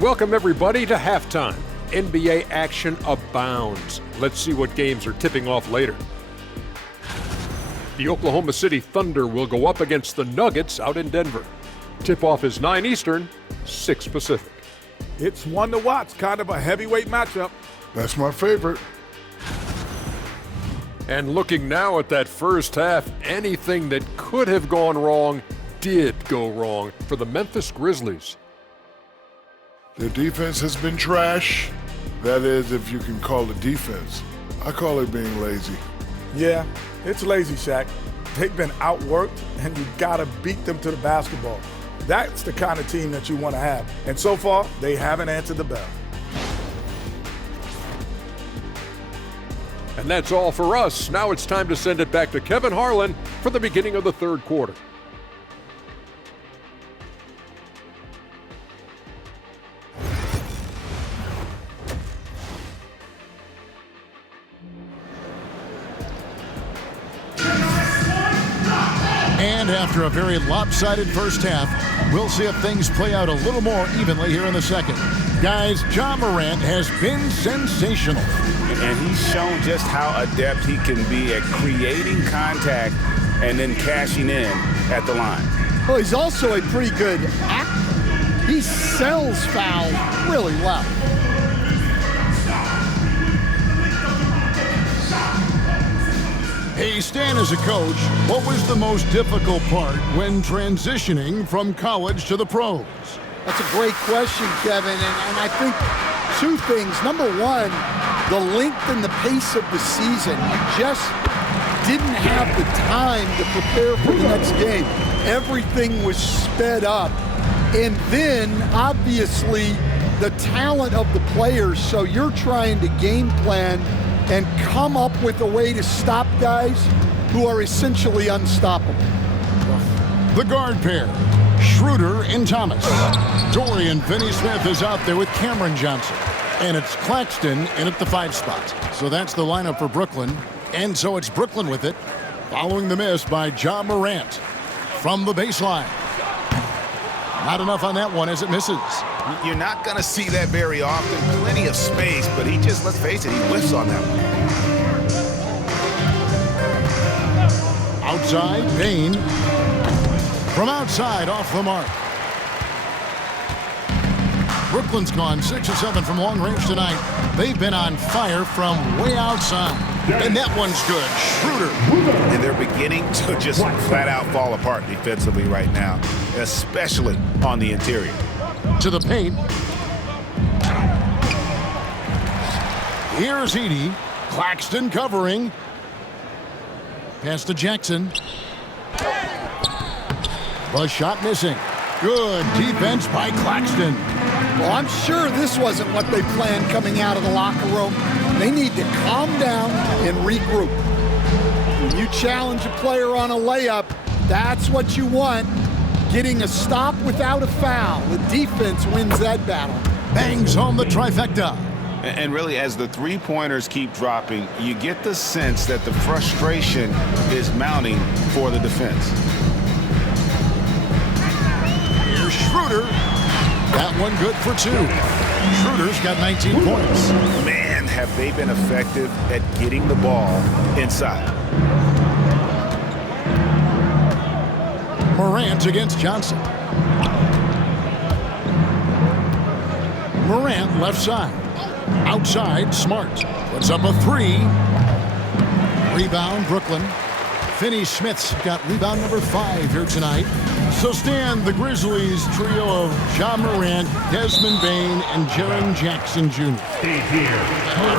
Welcome, everybody, to halftime. NBA action abounds. Let's see what games are tipping off later. The Oklahoma City Thunder will go up against the Nuggets out in Denver. Tip-off is 9 Eastern, 6 Pacific. It's one to watch, kind of a heavyweight matchup. That's my favorite. And looking now at that first half, anything that could have gone wrong did go wrong for the Memphis Grizzlies. Their defense has been trash. That is, if you can call it defense. I call it being lazy. Yeah, it's lazy, Shaq. They've been outworked, and you got to beat them to the basketball. That's the kind of team that you want to have. And so far, they haven't answered the bell. And that's all for us. Now it's time to send it back to Kevin Harlan for the beginning of the third quarter. And after a very lopsided first half, we'll see if things play out a little more evenly here in the second. Guys, Ja Morant has been sensational. And he's shown just how adept he can be at creating contact and then cashing in at the line. Well, he's also a pretty good actor. He sells fouls really well. Hey, Stan, as a coach, what was the most difficult part when transitioning from college to the pros? That's a great question, Kevin, and I think two things. Number one, the length and the pace of the season. You just didn't have the time to prepare for the next game. Everything was sped up. And then, obviously, the talent of the players. So you're trying to game plan and come up with a way to stop guys who are essentially unstoppable. The guard pair, Schroeder and Thomas. Dorian Finney-Smith is out there with Cameron Johnson. And it's Claxton in at the 5 spot. So that's the lineup for Brooklyn. And so it's Brooklyn with it, following the miss by Ja Morant from the baseline. Not enough on that one as it misses. You're not going to see that very often. Plenty of space, but he just, let's face it, he whiffs on that one. Outside, Payne. From outside, off the mark. Brooklyn's gone 6 of 7 from long range tonight. They've been on fire from way outside. And that one's good. Schroeder. And they're beginning to just flat out fall apart defensively right now, especially on the interior. To the paint. Here's Edey. Claxton covering. Pass to Jackson. The shot missing. Good defense by Claxton. Well, I'm sure this wasn't what they planned coming out of the locker room. They need to calm down and regroup. When you challenge a player on a layup, that's what you want. Getting a stop without a foul. The defense wins that battle. Bangs home the trifecta. And really, as the three-pointers keep dropping, you get the sense that the frustration is mounting for the defense. Here's Schroeder. That one good for 2. Schroeder's got 19 points. Man, have they been effective at getting the ball inside. Morant against Johnson. Morant left side. Outside, Smart. Puts up a 3. Rebound, Brooklyn. Finney-Smith's got rebound number 5 here tonight. So Stan, the Grizzlies trio of Ja Morant, Desmond Bane, and Jaren Jackson Jr.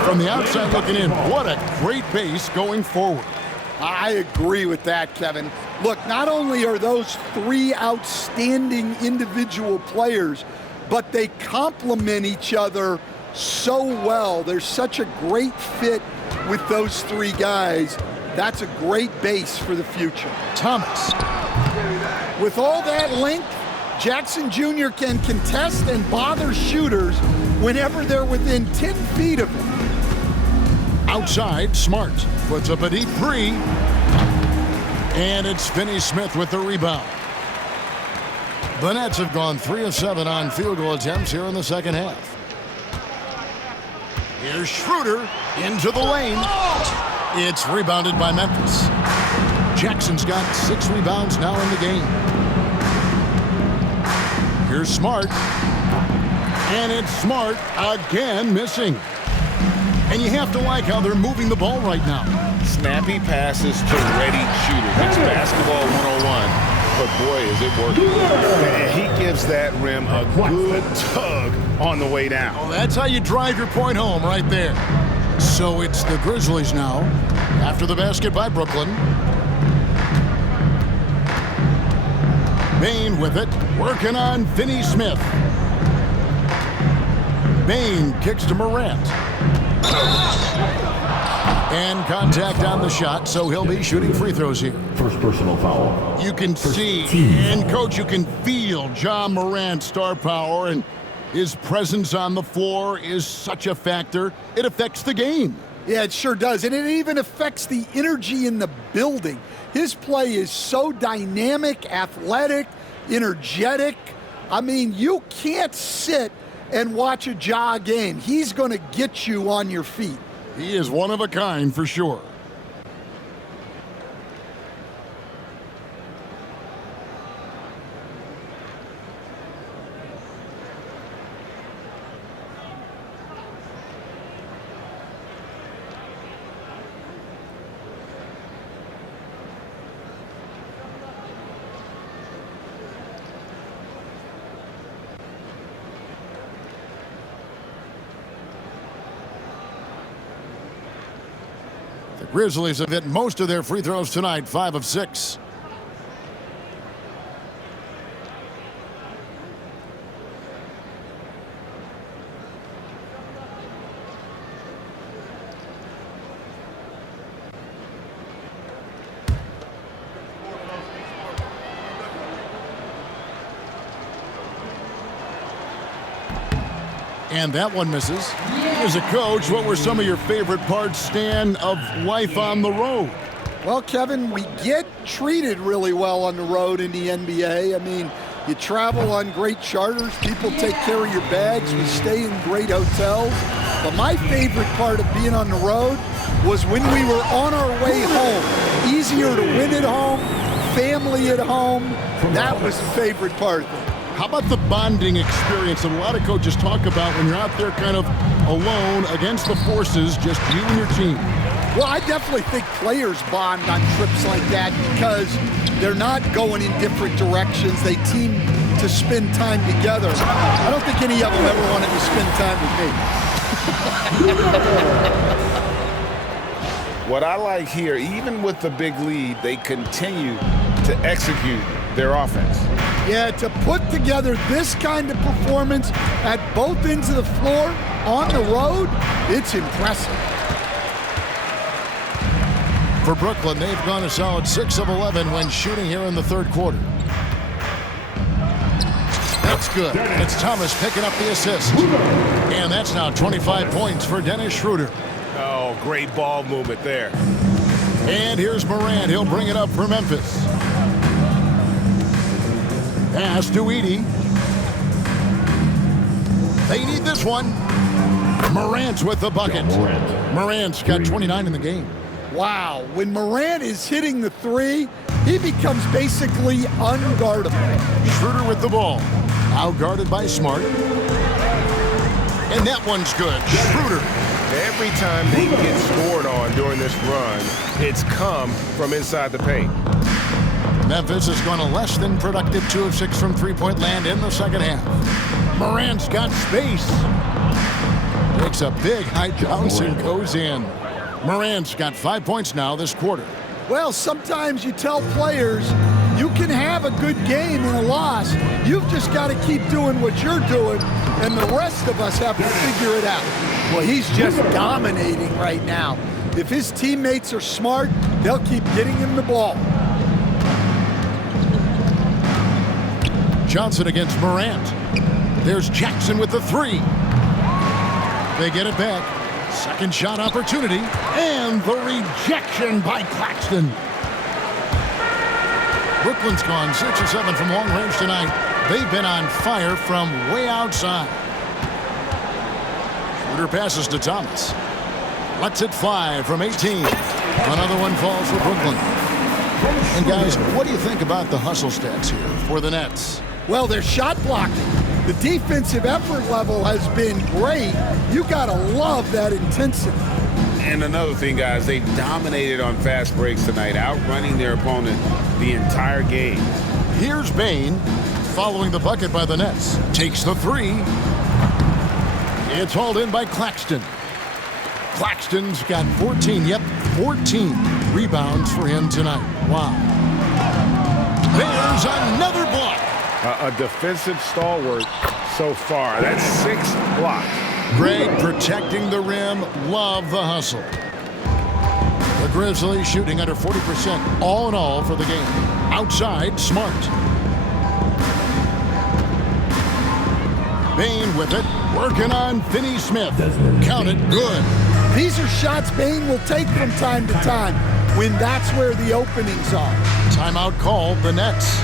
From the outside looking in, what a great base going forward. I agree with that, Kevin. Look, not only are those 3 outstanding individual players, but they complement each other so well. There's such a great fit with those 3 guys. That's a great base for the future. Thomas. With all that length, Jackson Jr. can contest and bother shooters whenever they're within 10 feet of him. Outside, Smart puts up a deep 3. And it's Finney-Smith with the rebound. The Nets have gone 3 of 7 on field goal attempts here in the second half. Here's Schroeder into the lane. It's rebounded by Memphis. Jackson's got 6 rebounds now in the game. Here's Smart. And it's Smart again missing. And you have to like how they're moving the ball right now. Snappy passes to ready shooters. It's basketball 101, but boy, is it working. And he gives that rim a good tug on the way down. Well, that's how you drive your point home right there. So it's the Grizzlies now After the basket by Brooklyn. Bane with it, working on Finney Smith. Bane kicks to Morant. And contact on the shot, so he'll be shooting free throws here. First personal foul. You can see, and Coach, you can feel John Morant's star power, and his presence on the floor is such a factor. It affects the game. Yeah, it sure does, and it even affects the energy in the building. His play is so dynamic, athletic, energetic. I mean, you can't sit and watch a Ja game. He's going to get you on your feet. He is one of a kind for sure. The Grizzlies have hit most of their free throws tonight, 5 of 6. And that one misses. As a coach, what were some of your favorite parts, Stan, of life on the road? Well, Kevin, we get treated really well on the road in the NBA. I mean, you travel on great charters. People take care of your bags. We stay in great hotels. But my favorite part of being on the road was when we were on our way home. Easier to win at home, family at home. That was the favorite part of it. How about the bonding experience that a lot of coaches talk about when you're out there kind of alone against the forces, just you and your team? Well, I definitely think players bond on trips like that because they're not going in different directions. They team to spend time together. I don't think any of them ever wanted to spend time with me. What I like here, even with the big lead, they continue to execute their offense. Yeah, to put together this kind of performance at both ends of the floor on the road, it's impressive. For Brooklyn, they've gone a solid 6 of 11 when shooting here in the third quarter. That's good. It's Thomas picking up the assist. And that's now 25 points for Dennis Schroeder. Oh, great ball movement there. And here's Morant. He'll bring it up for Memphis. Pass to Edey. They need this one. Morant's with the bucket. Morant's got 29 in the game. Wow, when Morant is hitting the three, he becomes basically unguardable. Schroeder with the ball. Outguarded by Smart. And that one's good. Schroeder. Every time they get scored on during this run, it's come from inside the paint. Memphis has gone a less than productive 2 of 6 from three-point land in the second half. Morant's got space. Takes a big high bounce and goes in. Morant's got 5 points now this quarter. Well, sometimes you tell players you can have a good game in a loss. You've just got to keep doing what you're doing, and the rest of us have to figure it out. Well, he's just dominating right now. If his teammates are smart, they'll keep getting him the ball. Johnson against Morant. There's Jackson with the three. They get it back. Second shot opportunity. And the rejection by Claxton. Brooklyn's gone 6 of 7 from long range tonight. They've been on fire from way outside. Schroeder passes to Thomas. Lets it fly from 18. Another one falls for Brooklyn. And guys, what do you think about the hustle stats here for the Nets? Well, they're shot blocking. The defensive effort level has been great. You gotta love that intensity. And another thing, guys, they dominated on fast breaks tonight, outrunning their opponent the entire game. Here's Bane following the bucket by the Nets. Takes the three. It's hauled in by Claxton. Claxton's got 14, 14 rebounds for him tonight. Wow. There's another block. A defensive stalwart so far. That's 6 blocks. Greg protecting the rim. Love the hustle. The Grizzlies shooting under 40% all in all for the game. Outside, Smart. Bane with it. Working on Finney-Smith. Count it. Good. These are shots Bane will take from time to time when that's where the openings are. Timeout called the Nets.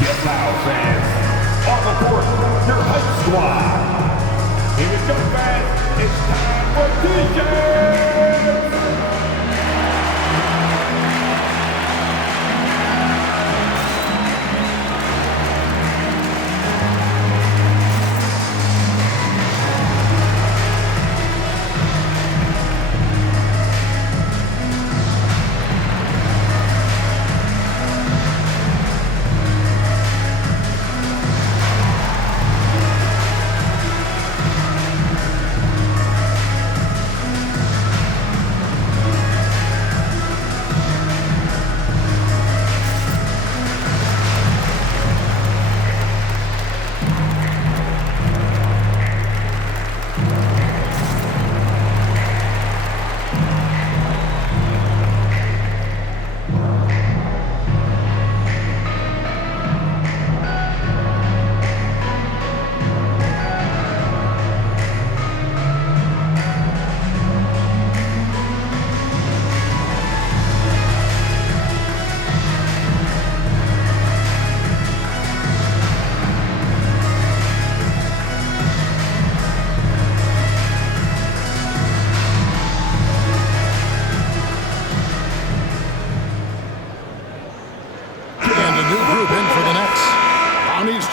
Get loud, fans. On the court, your hype squad. Here we go, fans. It's time for DJs.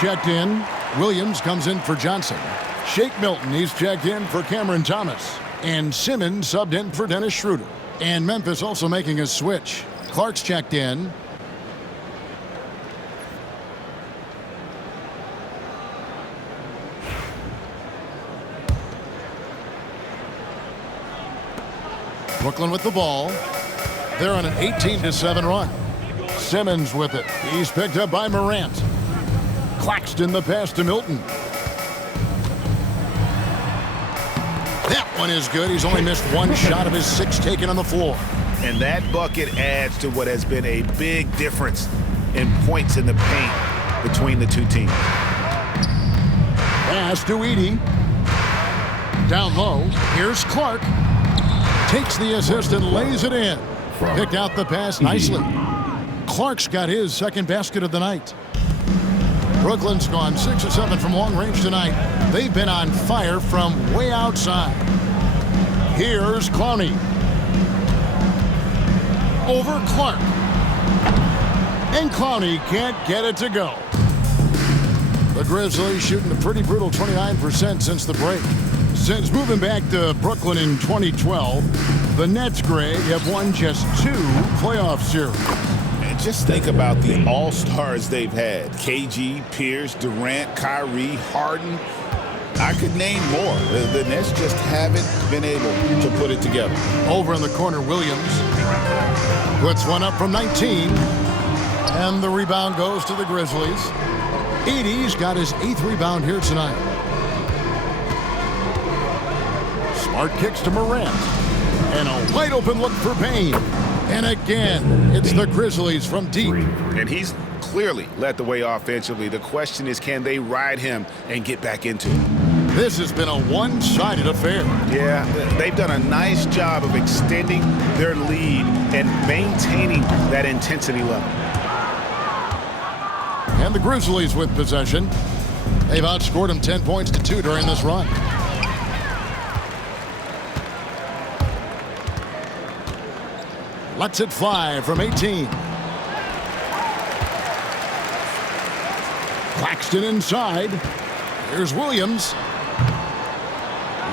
Checked in. Williams comes in for Johnson. Shake Milton, he's checked in for Cameron Thomas. And Simmons subbed in for Dennis Schroeder. And Memphis also making a switch. Clark's checked in. Brooklyn with the ball. They're on an 18-7 run. Simmons with it. He's picked up by Morant. Claxton the pass to Milton. That one is good. He's only missed one shot of his 6 taken on the floor. And that bucket adds to what has been a big difference in points in the paint between the two teams. Pass to Edey. Down low. Here's Clark. Takes the assist and lays it in. Picked out the pass nicely. Clark's got his second basket of the night. Brooklyn's gone 6 of 7 from long range tonight. They've been on fire from way outside. Here's Clowney. Over Clark. And Clowney can't get it to go. The Grizzlies shooting a pretty brutal 29% since the break. Since moving back to Brooklyn in 2012, the Nets, Greg, have won just 2 playoff series. Just think about the all-stars they've had. KG, Pierce, Durant, Kyrie, Harden. I could name more. The Nets just haven't been able to put it together. Over in the corner, Williams puts one up from 19. And the rebound goes to the Grizzlies. Edey's got his 8th rebound here tonight. Smart kicks to Morant. And a wide open look for Bane. And again, it's the Grizzlies from deep. And he's clearly led the way offensively. The question is, can they ride him and get back into it? This has been a one-sided affair. Yeah, they've done a nice job of extending their lead and maintaining that intensity level. And the Grizzlies with possession. They've outscored them 10 points to 2 during this run. Lets it fly from 18. Claxton inside. Here's Williams.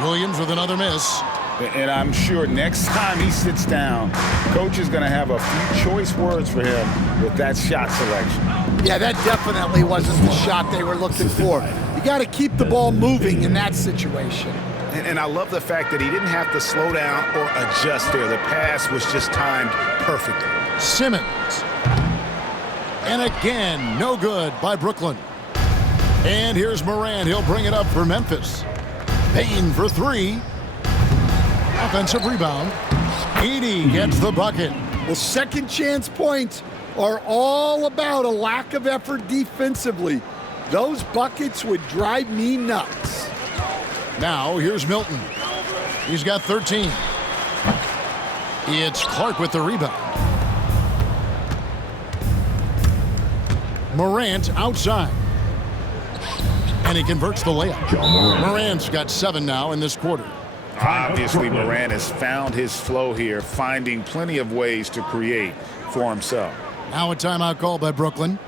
Williams with another miss. And I'm sure next time he sits down, coach is going to have a few choice words for him with that shot selection. Yeah, that definitely wasn't the shot they were looking for. You got to keep the ball moving in that situation. And I love the fact that he didn't have to slow down or adjust there. The pass was just timed perfectly. Simmons. And again, no good by Brooklyn. And here's Morant. He'll bring it up for Memphis. Payne for three. Offensive rebound. Edey gets the bucket. Well, second chance points are all about a lack of effort defensively. Those buckets would drive me nuts. Now, here's Milton. He's got 13. It's Clark with the rebound. Morant outside. And he converts the layup. Morant's got 7 now in this quarter. Obviously, Morant has found his flow here, finding plenty of ways to create for himself. Now a timeout call by Brooklyn.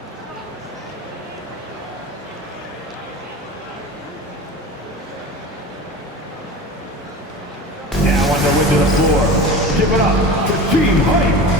Now on the way to the floor. Give it up for Team Hype.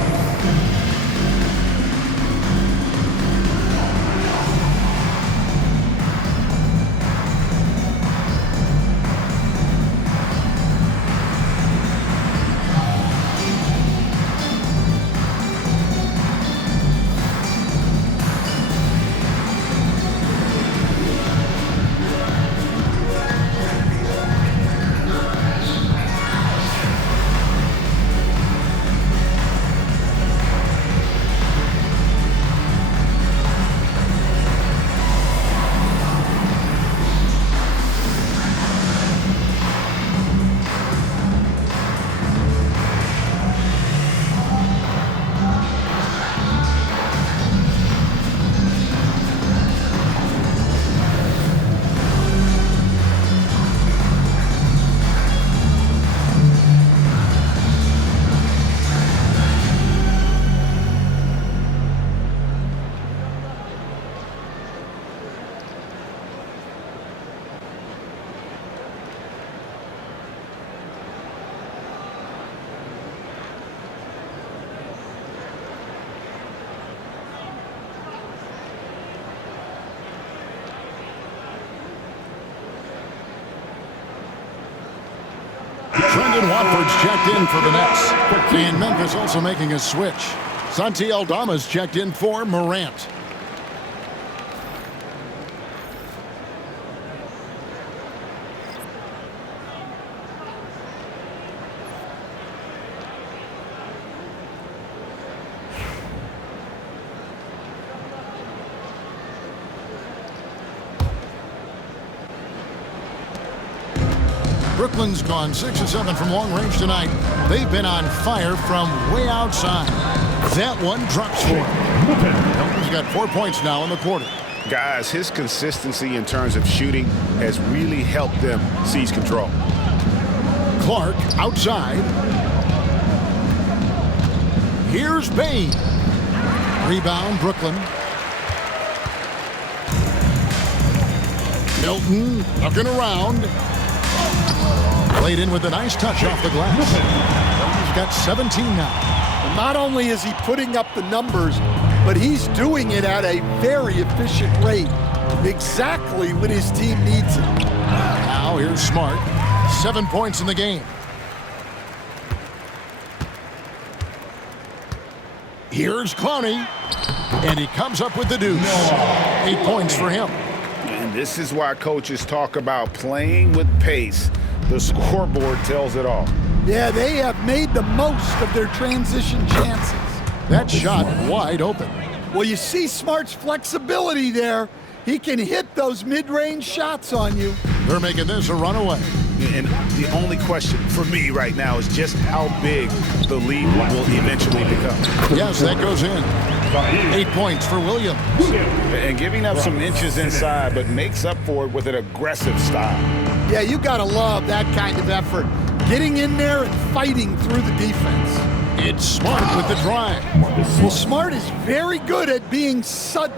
Brendan Watford's checked in for the Nets. And Memphis also making a switch. Santi Aldama's checked in for Morant. Brooklyn's gone 6 of 7 from long range tonight. They've been on fire from way outside. That one drops for him. Milton's got 4 points now in the quarter. Guys, his consistency in terms of shooting has really helped them seize control. Clark outside. Here's Payne. Rebound, Brooklyn. Milton looking around. Played in with a nice touch off the glass. He's got 17 now. And not only is he putting up the numbers, but he's doing it at a very efficient rate. Exactly when his team needs it. Now here's Smart. 7 points in the game. Here's Clowney. And he comes up with the deuce. 8 points for him. And this is why coaches talk about playing with pace. The scoreboard tells it all. Yeah, they have made the most of their transition chances. That shot wide open. Well, you see Smart's flexibility there. He can hit those mid-range shots on you. They're making this a runaway. And the only question for me right now is just how big the lead will eventually become. Yes, that goes in. 8 points for Williams. And giving up some inches inside, but makes up for it with an aggressive style. Yeah, you gotta love that kind of effort. Getting in there and fighting through the defense. It's Smart with the drive. Well, Smart is very good at being sudden,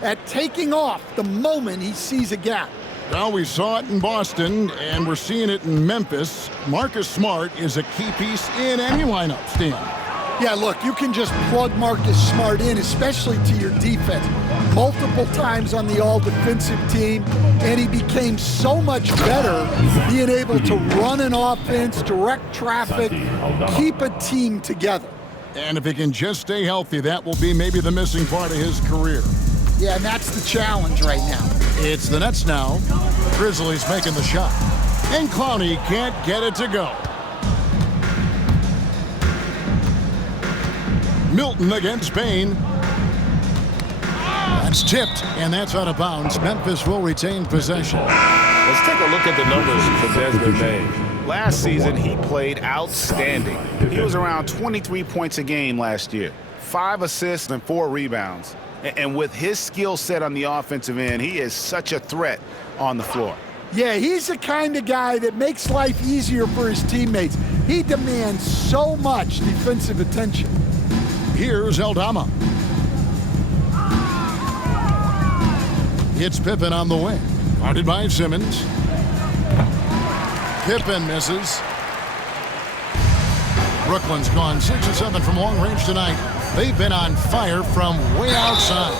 at taking off the moment he sees a gap. Well, we saw it in Boston, and we're seeing it in Memphis. Marcus Smart is a key piece in any lineup, Stan. Yeah, look, you can just plug Marcus Smart in, especially to your defense, multiple times on the all-defensive team, and he became so much better being able to run an offense, direct traffic, keep a team together. And if he can just stay healthy, that will be maybe the missing part of his career. Yeah, and that's the challenge right now. It's the Nets now. Grizzlies making the shot. And Clowney can't get it to go. Milton against Bain. That's tipped, and that's out of bounds. Memphis will retain possession. Let's take a look at the numbers for Desmond Bain. Last season, he played outstanding. He was around 23 points a game last year, 5 assists and 4 rebounds. And with his skill set on the offensive end, he is such a threat on the floor. Yeah, he's the kind of guy that makes life easier for his teammates. He demands so much defensive attention. Here's Eldama. It's Pippen on the wing. Guarded by Simmons. Pippen misses. Brooklyn's gone 6 of 7 from long range tonight. They've been on fire from way outside.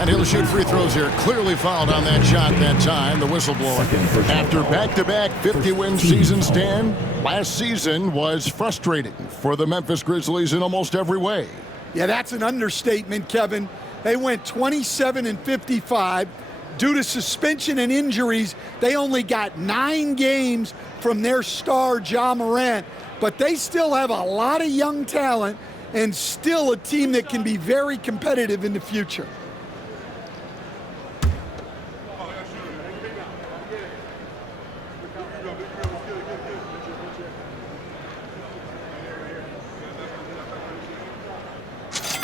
And he'll shoot free throws here. Clearly fouled on that shot that time, the whistleblower. After back-to-back 50-win seasons, Stan, last season was frustrating for the Memphis Grizzlies in almost every way. Yeah, that's an understatement, Kevin. They went 27-55. Due to suspension and injuries, they only got 9 games from their star, Ja Morant. But they still have a lot of young talent and still a team that can be very competitive in the future.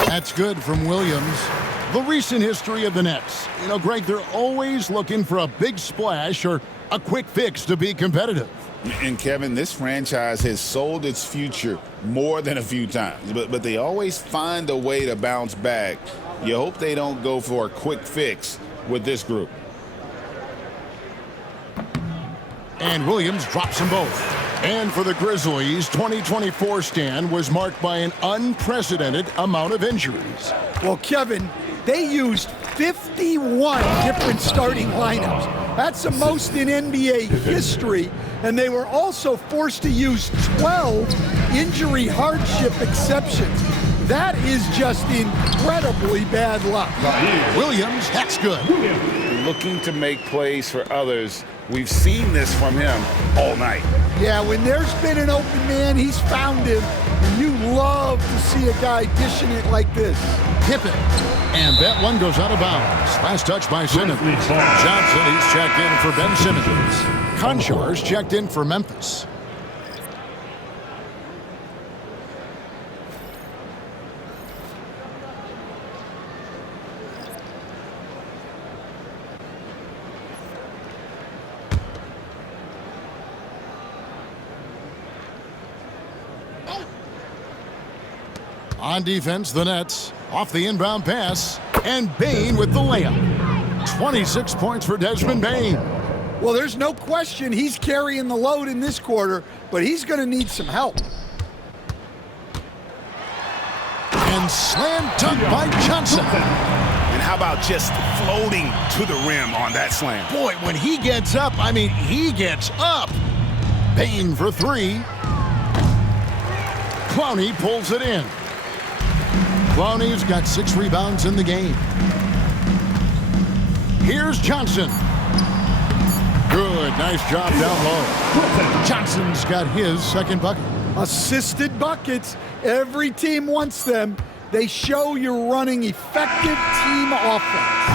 That's good from Williams. The recent history of the Nets. You know, Greg, they're always looking for a big splash or a quick fix to be competitive. And Kevin, this franchise has sold its future more than a few times, but they always find a way to bounce back. You hope they don't go for a quick fix with this group. And Williams drops them both. And for the Grizzlies, 2024 stand was marked by an unprecedented amount of injuries. Well, Kevin, they used 51 different starting lineups. That's the most in NBA history. And they were also forced to use 12 injury hardship exceptions. That is just incredibly bad luck. Williams, that's good. Looking to make plays for others. We've seen this from him all night. Yeah, when there's been an open man, he's found him. And you love to see a guy dishing it like this. Pippen. And that one goes out of bounds. Last touch by Simmons. Johnson, he's checked in for Ben Simmons. Conjur's checked in for Memphis. On defense, the Nets off the inbound pass, and Bain with the layup. 26 points for Desmond Bain. Well, there's no question he's carrying the load in this quarter, but he's going to need some help. And slam dunk by Johnson. And how about just floating to the rim on that slam? Boy, when he gets up, I mean, he gets up. Bain for 3. Clowney pulls it in. Clowney's got 6 rebounds in the game. Here's Johnson. Good, nice job down low. Johnson's got his second bucket. Assisted buckets. Every team wants them. They show you're running effective team offense.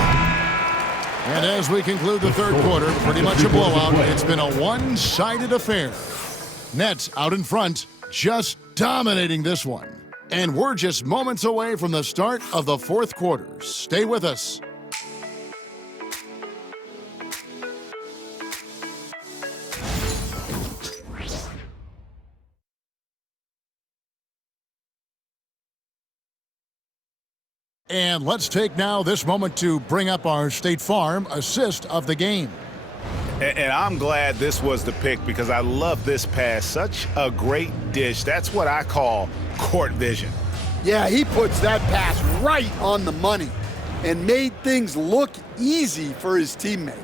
And as we conclude the third quarter, pretty much a blowout. It's been a one-sided affair. Nets out in front, just dominating this one. And we're just moments away from the start of the fourth quarter. Stay with us. And let's take now this moment to bring up our State Farm assist of the game. And I'm glad this was the pick because I love this pass. Such a great dish. That's what I call court vision. Yeah, he puts that pass right on the money and made things look easy for his teammate.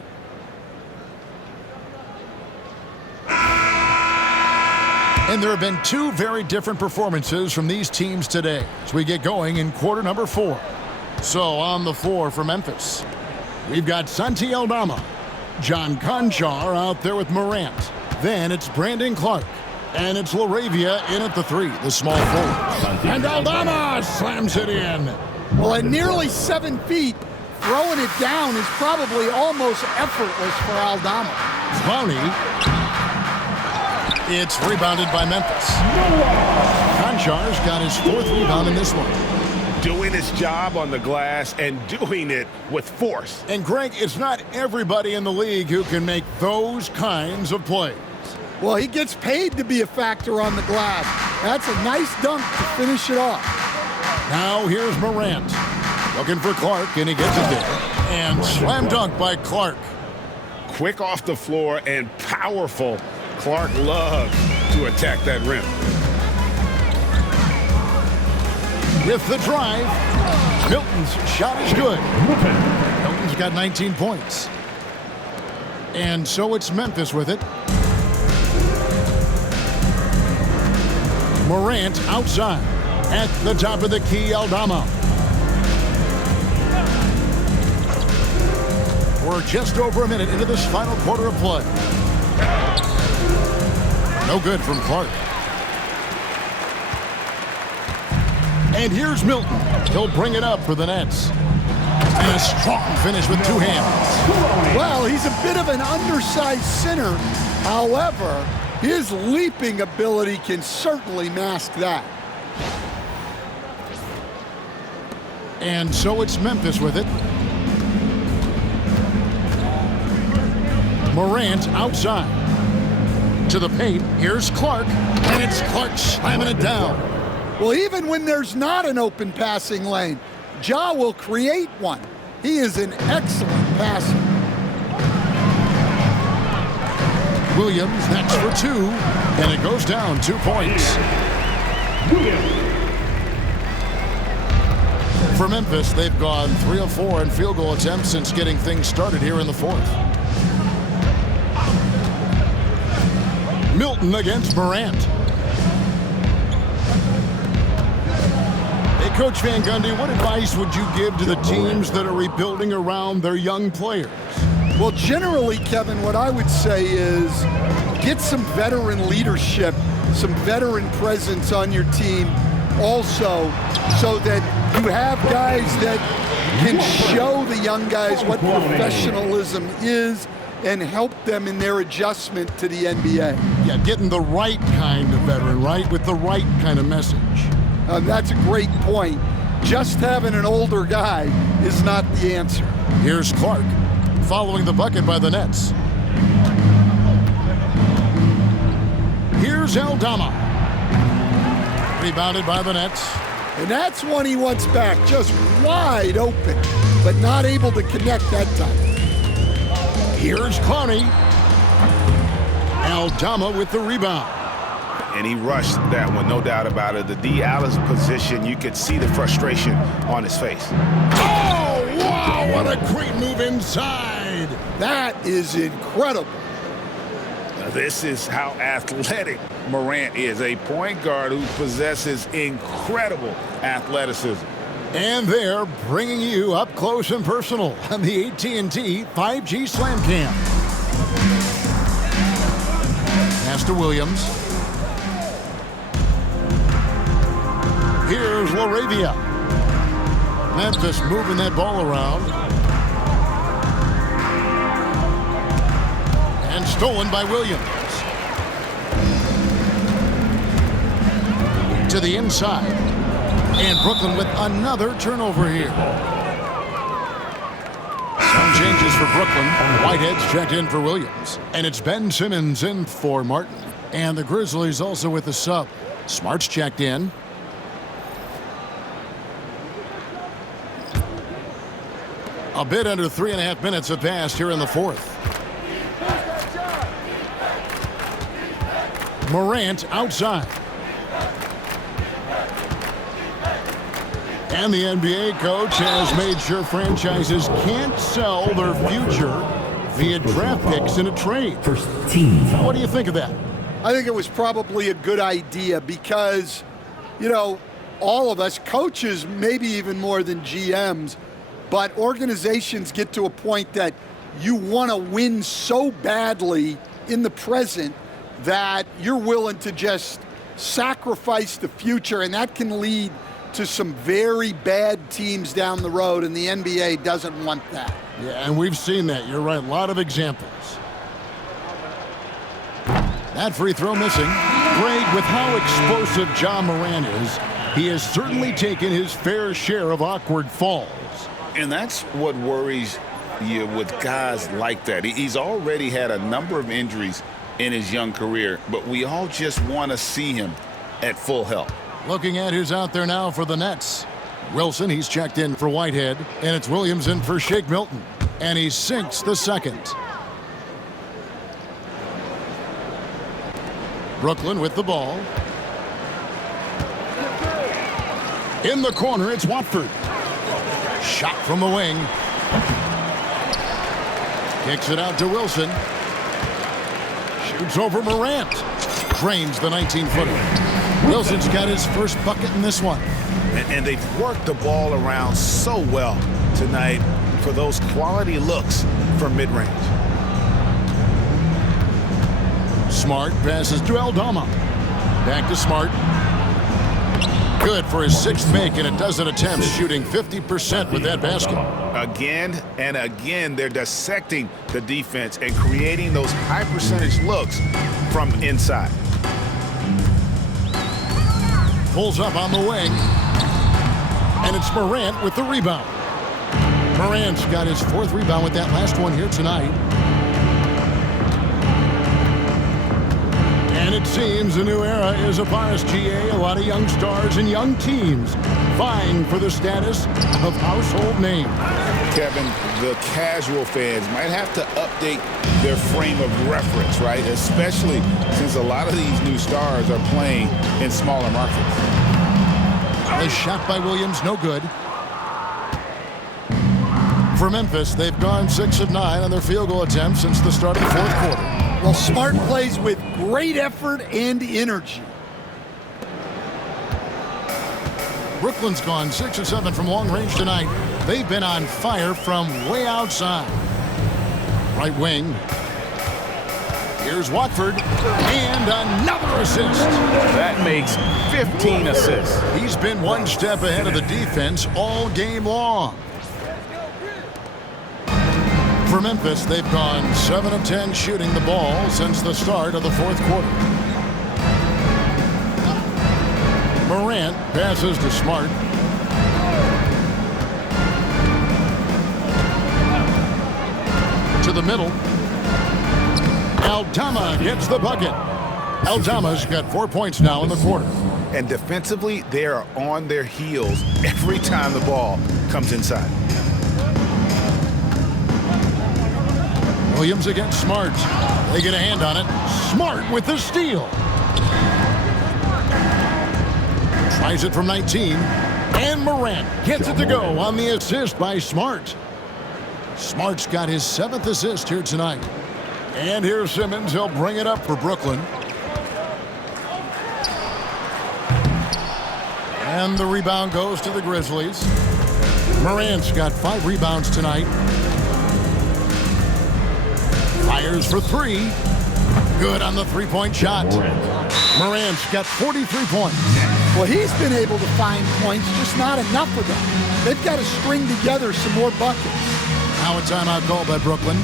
And there have been two very different performances from these teams today as we get going in quarter number 4. So on the floor for Memphis, we've got Santi Aldama, John Conchar out there with Morant. Then it's Brandon Clark. And it's LaRavia in at the 3, the small forward. And Aldama slams it in. Well, at nearly 7 feet, throwing it down is probably almost effortless for Aldama. Clowney. It's rebounded by Memphis. Conchar's got his 4th rebound in this one. Doing his job on the glass and doing it with force. And Greg, it's not everybody in the league who can make those kinds of plays. Well, he gets paid to be a factor on the glass. That's a nice dunk to finish it off. Now here's Morant. Looking for Clark, and he gets it there. And slam dunk by Clark. Quick off the floor and powerful. Clark loves to attack that rim. With the drive, Milton's shot is good. Milton's got 19 points. And so it's Memphis with it. Morant outside. At the top of the key, Aldama. We're just over a minute into this final quarter of play. No good from Clark. And here's Milton. He'll bring it up for the Nets. And a strong finish with 2 hands. Well, he's a bit of an undersized center. However, his leaping ability can certainly mask that. And so it's Memphis with it. Morant outside. To the paint, here's Clark, and it's Clark slamming it down. Well, even when there's not an open passing lane, Ja will create one. He is an excellent passer. Williams next for 2, and it goes down 2 points. For Memphis, they've gone 3 of 4 in field goal attempts since getting things started here in the 4th. Milton against Morant. Hey, Coach Van Gundy, what advice would you give to the teams that are rebuilding around their young players? Well, generally, Kevin, what I would say is get some veteran leadership, some veteran presence on your team also, so that you have guys that can show the young guys what professionalism is and help them in their adjustment to the NBA. Yeah, getting the right kind of veteran, right? With the right kind of message. That's a great point. Just having an older guy is not the answer. Here's Clark, following the bucket by the Nets. Here's Aldama. Rebounded by the Nets. And that's one he wants back, just wide open, but not able to connect that time. Here's Clowney. Aldama with the rebound. And he rushed that one, no doubt about it. The D out of position, you could see the frustration on his face. Oh, wow, what a great move inside. That is incredible. Now, this is how athletic Morant is, a point guard who possesses incredible athleticism. And they're bringing you up close and personal on the AT&T 5G Slam Cam. Pass to Williams. Here's LaRavia. Memphis moving that ball around. And stolen by Williams. To the inside. And Brooklyn with another turnover here. Some changes for Brooklyn. Whitehead's checked in for Williams. And it's Ben Simmons in for Martin. And the Grizzlies also with the sub. Smart's checked in. A bit under 3.5 minutes have passed here in the 4th. Morant outside. And the NBA coach has made sure franchises can't sell their future via draft picks in a trade. What do you think of that? I think it was probably a good idea because, you know, all of us, coaches, maybe even more than GMs, but organizations get to a point that you want to win so badly in the present that you're willing to just sacrifice the future, and that can lead to some very bad teams down the road, and the NBA doesn't want that. Yeah, and we've seen that. You're right. A lot of examples. That free throw missing. Greg, with how explosive Ja Morant is, he has certainly taken his fair share of awkward falls. And that's what worries you with guys like that. He's already had a number of injuries in his young career, but we all just want to see him at full health. Looking at who's out there now for the Nets. Wilson, he's checked in for Whitehead, and it's Williams in for Shake Milton. And he sinks the second. Brooklyn with the ball. In the corner, it's Watford. Shot from the wing. Kicks it out to Wilson. Shoots over Morant. Drains the 19-footer. Wilson's got his first bucket in this one. And they've worked the ball around so well tonight for those quality looks from mid-range. Smart passes to Aldama. Back to Smart. Good for his sixth make and a dozen attempts, shooting 50% with that basket. Again and again, they're dissecting the defense and creating those high-percentage looks from inside. Pulls up on the wing. And it's Morant with the rebound. Morant's got his fourth rebound with that last one here tonight. And it seems a new era is upon us, GA. A lot of young stars and young teams vying for the status of household name. Kevin, the casual fans might have to update their frame of reference, right? Especially since a lot of these new stars are playing in smaller markets. The shot by Williams, no good. For Memphis, they've gone 6 of 9 on their field goal attempts since the start of the fourth quarter. Well, Smart plays with great effort and energy. Brooklyn's gone 6 of 7 from long range tonight. They've been on fire from way outside. Right wing. Here's Watford. And another assist. That makes 15 assists. He's been one step ahead of the defense all game long. For Memphis, they've gone 7 of 10 shooting the ball since the start of the fourth quarter. Morant passes to Smart. To the middle. Aldama gets the bucket. Aldama's got 4 points now in the quarter. And defensively, they are on their heels every time the ball comes inside. Williams against Smart. They get a hand on it. Smart with the steal. Tries it from 19. And Morant gets it to go on the assist by Smart. Smart's got his 7th assist here tonight. And here's Simmons. He'll bring it up for Brooklyn. And the rebound goes to the Grizzlies. Morant's got 5 rebounds tonight. Fires for 3. Good on the three-point shot. Morant's got 43 points. Well, he's been able to find points, just not enough of them. They've got to string together some more buckets. Now a timeout call by Brooklyn.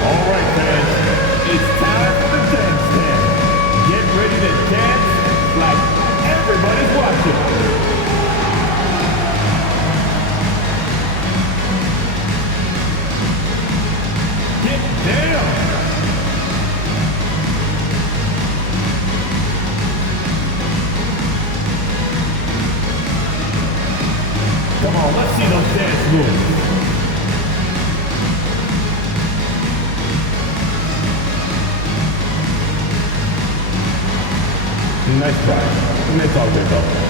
All right, fans, it's time for the dance stand. Get ready to dance like everybody's watching. Get down. Come on, let's see those dance moves. Nice try. And it's all good, though.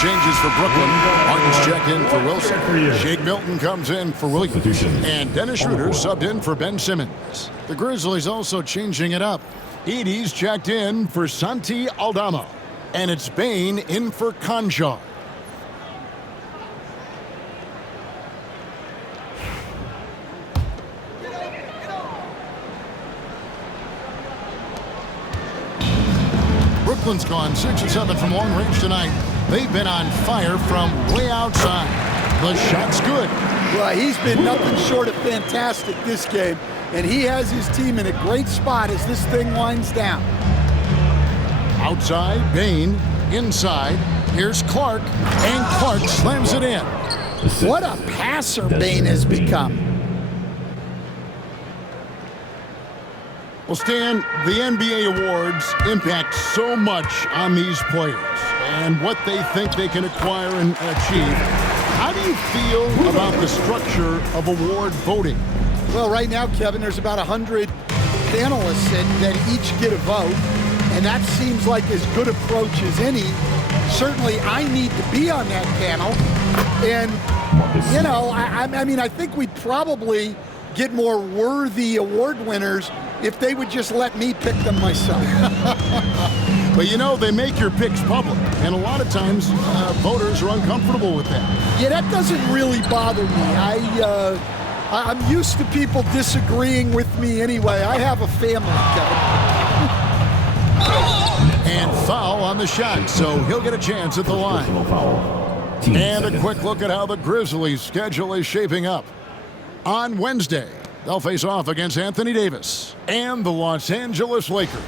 Changes for Brooklyn. Martin's checked in for Wilson. Shake Milton comes in for Williams. And Dennis Schroeder subbed in for Ben Simmons. The Grizzlies also changing it up. Edey's checked in for Santi Aldama. And it's Bane in for Konjar. Brooklyn's gone 6 of 7 from long range tonight. They've been on fire from way outside. The shot's good. Well, he's been nothing short of fantastic this game, and he has his team in a great spot as this thing winds down. Outside, Bane. Inside, here's Clark, and Clark slams it in. What a passer Bane has become. Well, Stan, the NBA awards impact so much on these players and what they think they can acquire and achieve. How do you feel about the structure of award voting? Well, right now, Kevin, there's about 100 panelists that each get a vote, and that seems like as good approach as any. Certainly, I need to be on that panel, and, you know, I mean, I think we'd probably get more worthy award winners if they would just let me pick them myself. But you know, they make your picks public, and a lot of times voters are uncomfortable with that. Yeah, that doesn't really bother me. I'm used to people disagreeing with me anyway. I have a family, Kevin. And foul on the shot, so he'll get a chance at the line. And a quick look at how the Grizzlies' schedule is shaping up. On Wednesday, they'll face off against Anthony Davis and the Los Angeles Lakers.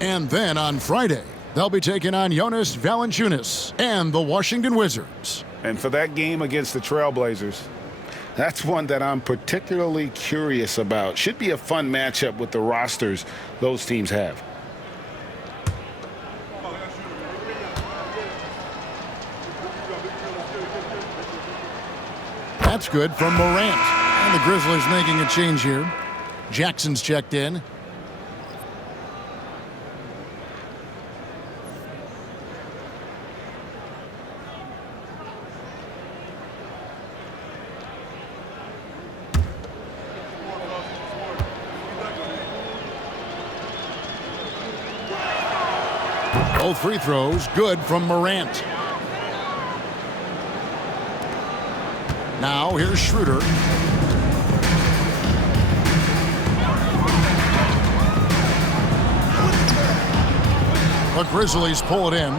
And then on Friday, they'll be taking on Jonas Valanciunas and the Washington Wizards. And for that game against the Trailblazers, that's one that I'm particularly curious about. Should be a fun matchup with the rosters those teams have. That's good from Morant. And the Grizzlies making a change here. Jackson's checked in. Both free throws good from Morant. Now here's Schroeder. The Grizzlies pull it in.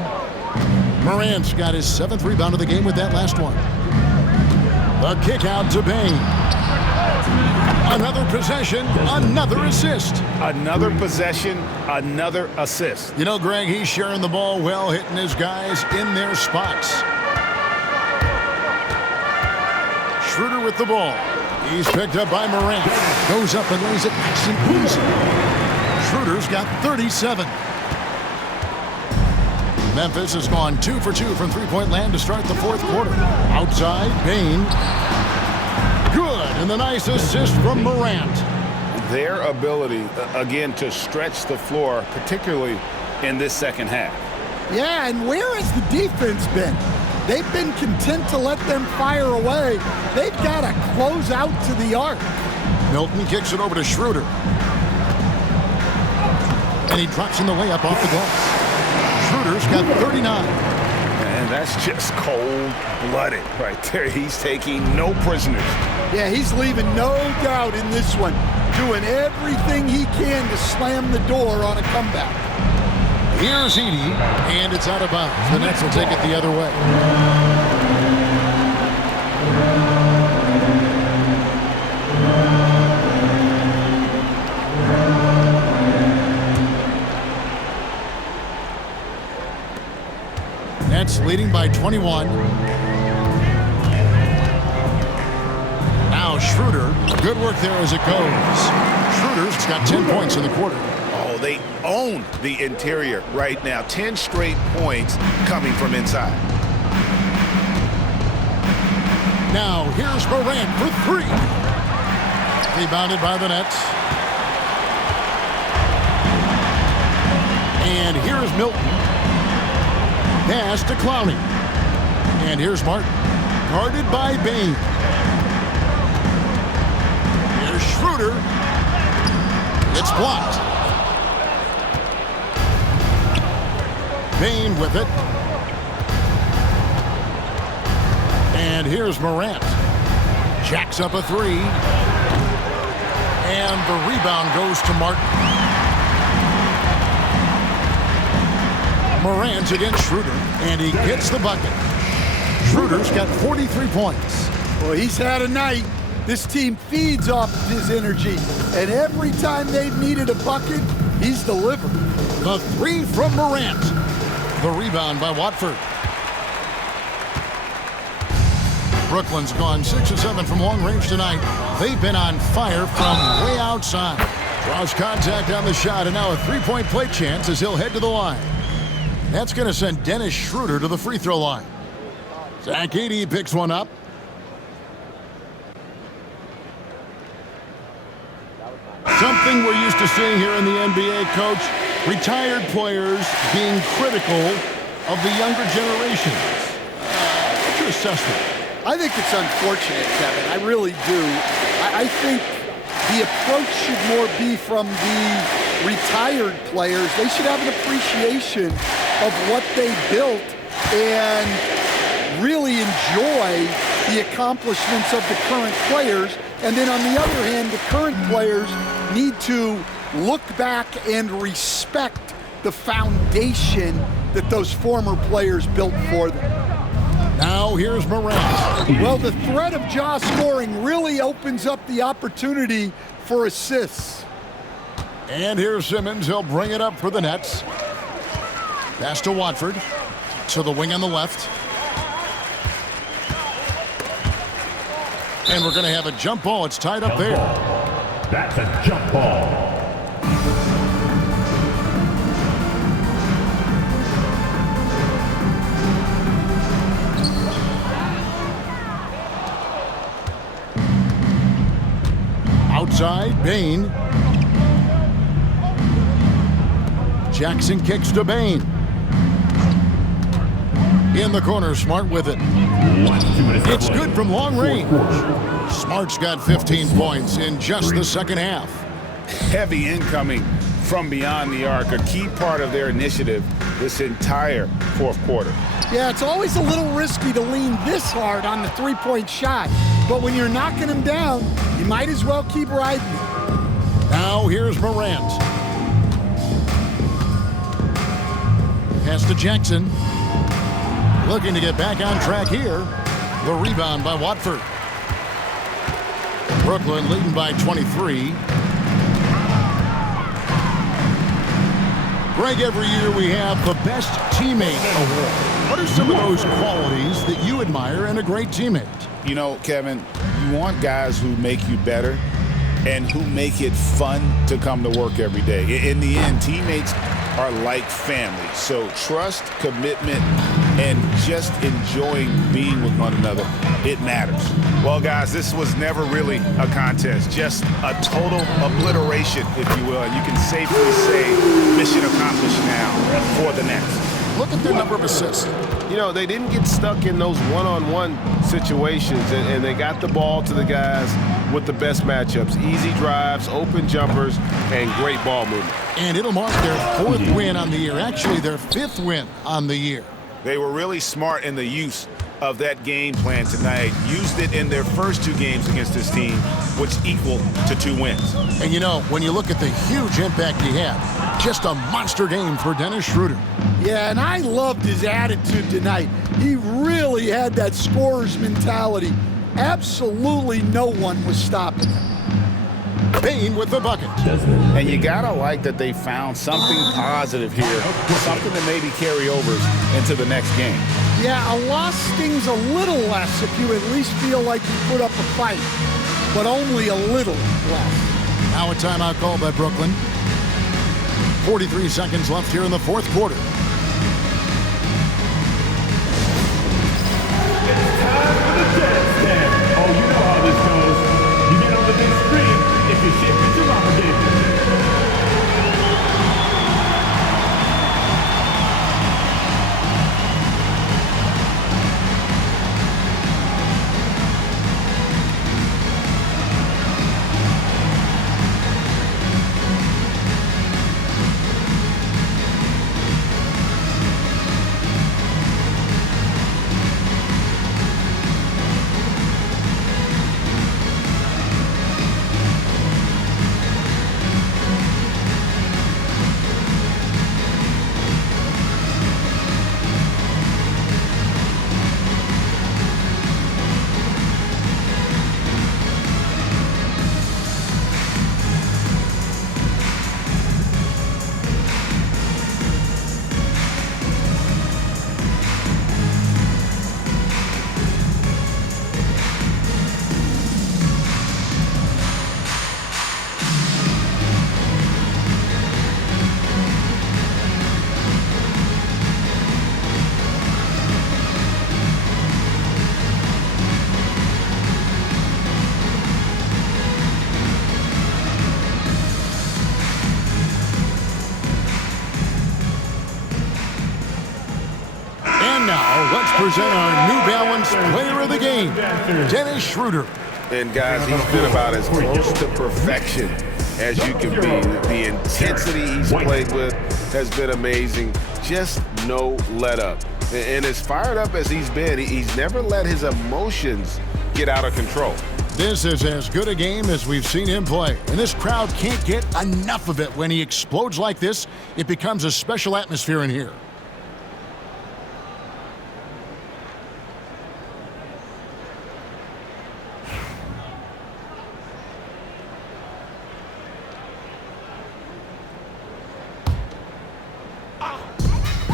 Morant's got his 7th rebound of the game with that last one. The kick out to Bane. Another possession, another assist. Another possession, another assist. You know, Greg, he's sharing the ball well, hitting his guys in their spots. Schroeder with the ball. He's picked up by Morant. Goes up and lays it nice and easy. Schroeder's got 37. Memphis has gone 2 for 2 from three-point land to start the 4th quarter. Outside, Bane. Good, and the nice assist from Morant. Their ability, again, to stretch the floor, particularly in this second half. Yeah, and where has the defense been? They've been content to let them fire away. They've got to close out to the arc. Milton kicks it over to Schroeder. And he drops in the layup off the glass. Schroeder's got 39. And that's just cold-blooded right there. He's taking no prisoners. Yeah, he's leaving no doubt in this one. doing everything he can to slam the door on a comeback. Here's Edey, and it's out of bounds. The Nets will take it the other way. Nets leading by 21. Now Schroeder. Good work there as it goes. Schroeder's got 10 points in the quarter. Oh, they own the interior right now. 10 straight points coming from inside. Now here's Morant for 3. Rebounded by the Nets. And here's Milton. Pass to Clowney. And here's Martin. Guarded by Bane. Here's Schroeder. It's blocked. Bane with it. And here's Morant. Jacks up a 3. And the rebound goes to Martin. Morant against Schroeder, and he gets the bucket. Schroeder's got 43 points. Well, he's had a night. This team feeds off of his energy, and every time they've needed a bucket, he's delivered. The 3 from Morant. The rebound by Watford. Brooklyn's gone 6 of 7 from long range tonight. They've been on fire from way outside. Draws contact on the shot, and now a 3-point play chance as he'll head to the line. That's going to send Dennis Schroeder to the free throw line. Zach Edey picks one up. Something we're used to seeing here in the NBA, Coach. Retired players being critical of the younger generations. What's your assessment? I think it's unfortunate, Kevin. I really do. I think the approach should more be from the retired players. They should have an appreciation of what they built and really enjoy the accomplishments of the current players. And then on the other hand, the current players need to look back and respect the foundation that those former players built for them. Now here's Morant. Well, the threat of Ja scoring really opens up the opportunity for assists. And here's Simmons. He'll bring it up for the Nets. Pass to Watford. To the wing on the left. And we're going to have a jump ball. It's tied up there. That's a jump ball. Outside, Bane. Jackson kicks to Bane. In the corner, Smart with it. It's good from long range. Smart's got 15 points in just the second half. Heavy incoming from beyond the arc, a key part of their initiative this entire fourth quarter. Yeah, it's always a little risky to lean this hard on the three-point shot. But when you're knocking them down, you might as well keep riding it. Now here's Morant. Pass to Jackson. Looking to get back on track here. The rebound by Watford. Brooklyn leading by 23. Greg, every year we have the Best Teammate Award. What are some of those qualities that you admire in a great teammate? You know, Kevin, you want guys who make you better and who make it fun to come to work every day. In the end, teammates are like family. So trust, commitment, and just enjoying being with one another, it matters. Well, guys, this was never really a contest, just a total obliteration, if you will. And you can safely say mission accomplished now for the Nets. Look at their number of assists. You know, they didn't get stuck in those one-on-one situations, and they got the ball to the guys with the best matchups. Easy drives, open jumpers, and great ball movement. And it'll mark their 4th win on the year. Actually, their 5th win on the year. They were really smart in the use of that game plan tonight. Used it in their first 2 games against this team, which equal to 2 wins. And you know, when you look at the huge impact he had, just a monster game for Dennis Schroeder. Yeah, and I loved his attitude tonight. He really had that scorer's mentality. Absolutely no one was stopping him. Bane with the bucket. And you gotta like that they found something positive here, something to maybe carry over into the next game. Yeah, a loss stings a little less if you at least feel like you put up a fight, but only a little less. Now a timeout called by Brooklyn. 43 seconds left here in the 4th quarter. It's time for the dance stand. Oh, you know how this goes. You get on the big screen if you shit with your mama gave you. Let's present our New Balance Player of the Game, Dennis Schroeder. And guys, he's been about as close to perfection as you can be. The intensity he's played with has been amazing. Just no let up. And as fired up as he's been, he's never let his emotions get out of control. This is as good a game as we've seen him play, and this crowd can't get enough of it. When he explodes like this, it becomes a special atmosphere in here.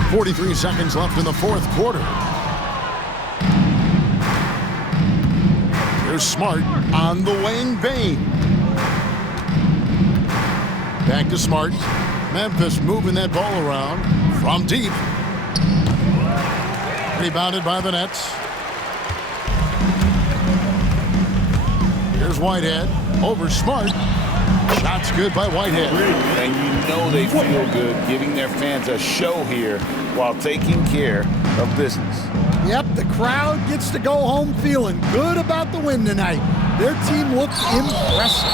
.43 seconds left in the 4th quarter. Here's Smart on the wing. Bane. Back to Smart. Memphis moving that ball around from deep. Rebounded by the Nets. Here's Whitehead over Smart. Shots good by Whitehead. And you know they feel good giving their fans a show here while taking care of business. Yep, the crowd gets to go home feeling good about the win tonight. Their team looks impressive.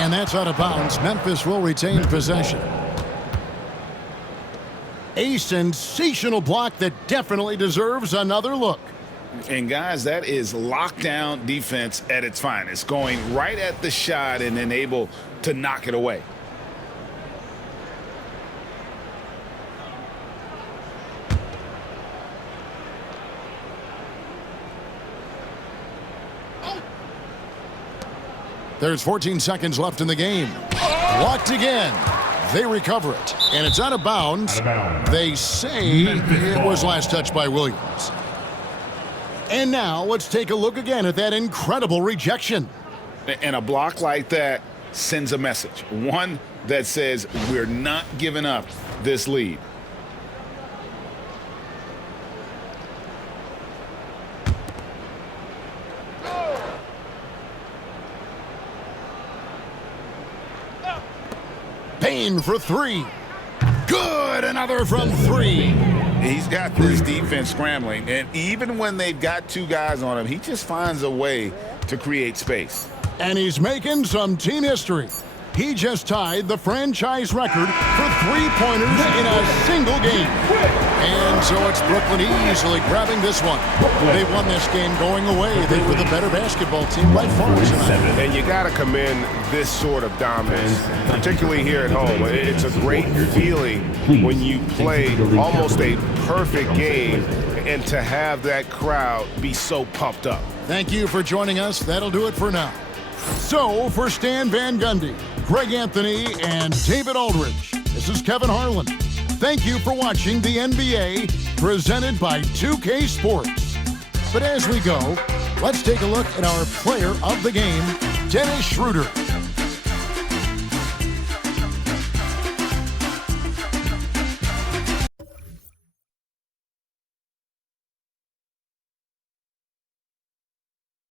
And that's out of bounds. Memphis will retain possession. A sensational block that definitely deserves another look. And guys, that is lockdown defense at its finest, going right at the shot and then able to knock it away. There's 14 seconds left in the game. Blocked again. They recover it, and it's out of bounds. They say it was last touched by Williams. And now let's take a look again at that incredible rejection. And a block like that sends a message. One that says we're not giving up this lead. Bane for 3. Good, another from 3. He's got this defense scrambling, and even when they've got 2 guys on him, he just finds a way to create space. And he's making some team history. He just tied the franchise record for three-pointers in a single game. And so it's Brooklyn easily grabbing this one. They won this game going away. They were the better basketball team by far tonight. And you got to commend this sort of dominance, particularly here at home. It's a great feeling when you play almost a perfect game and to have that crowd be so pumped up. Thank you for joining us. That'll do it for now. So, for Stan Van Gundy, Greg Anthony, and David Aldridge, this is Kevin Harlan. Thank you for watching the NBA, presented by 2K Sports. But as we go, let's take a look at our player of the game, Dennis Schroeder.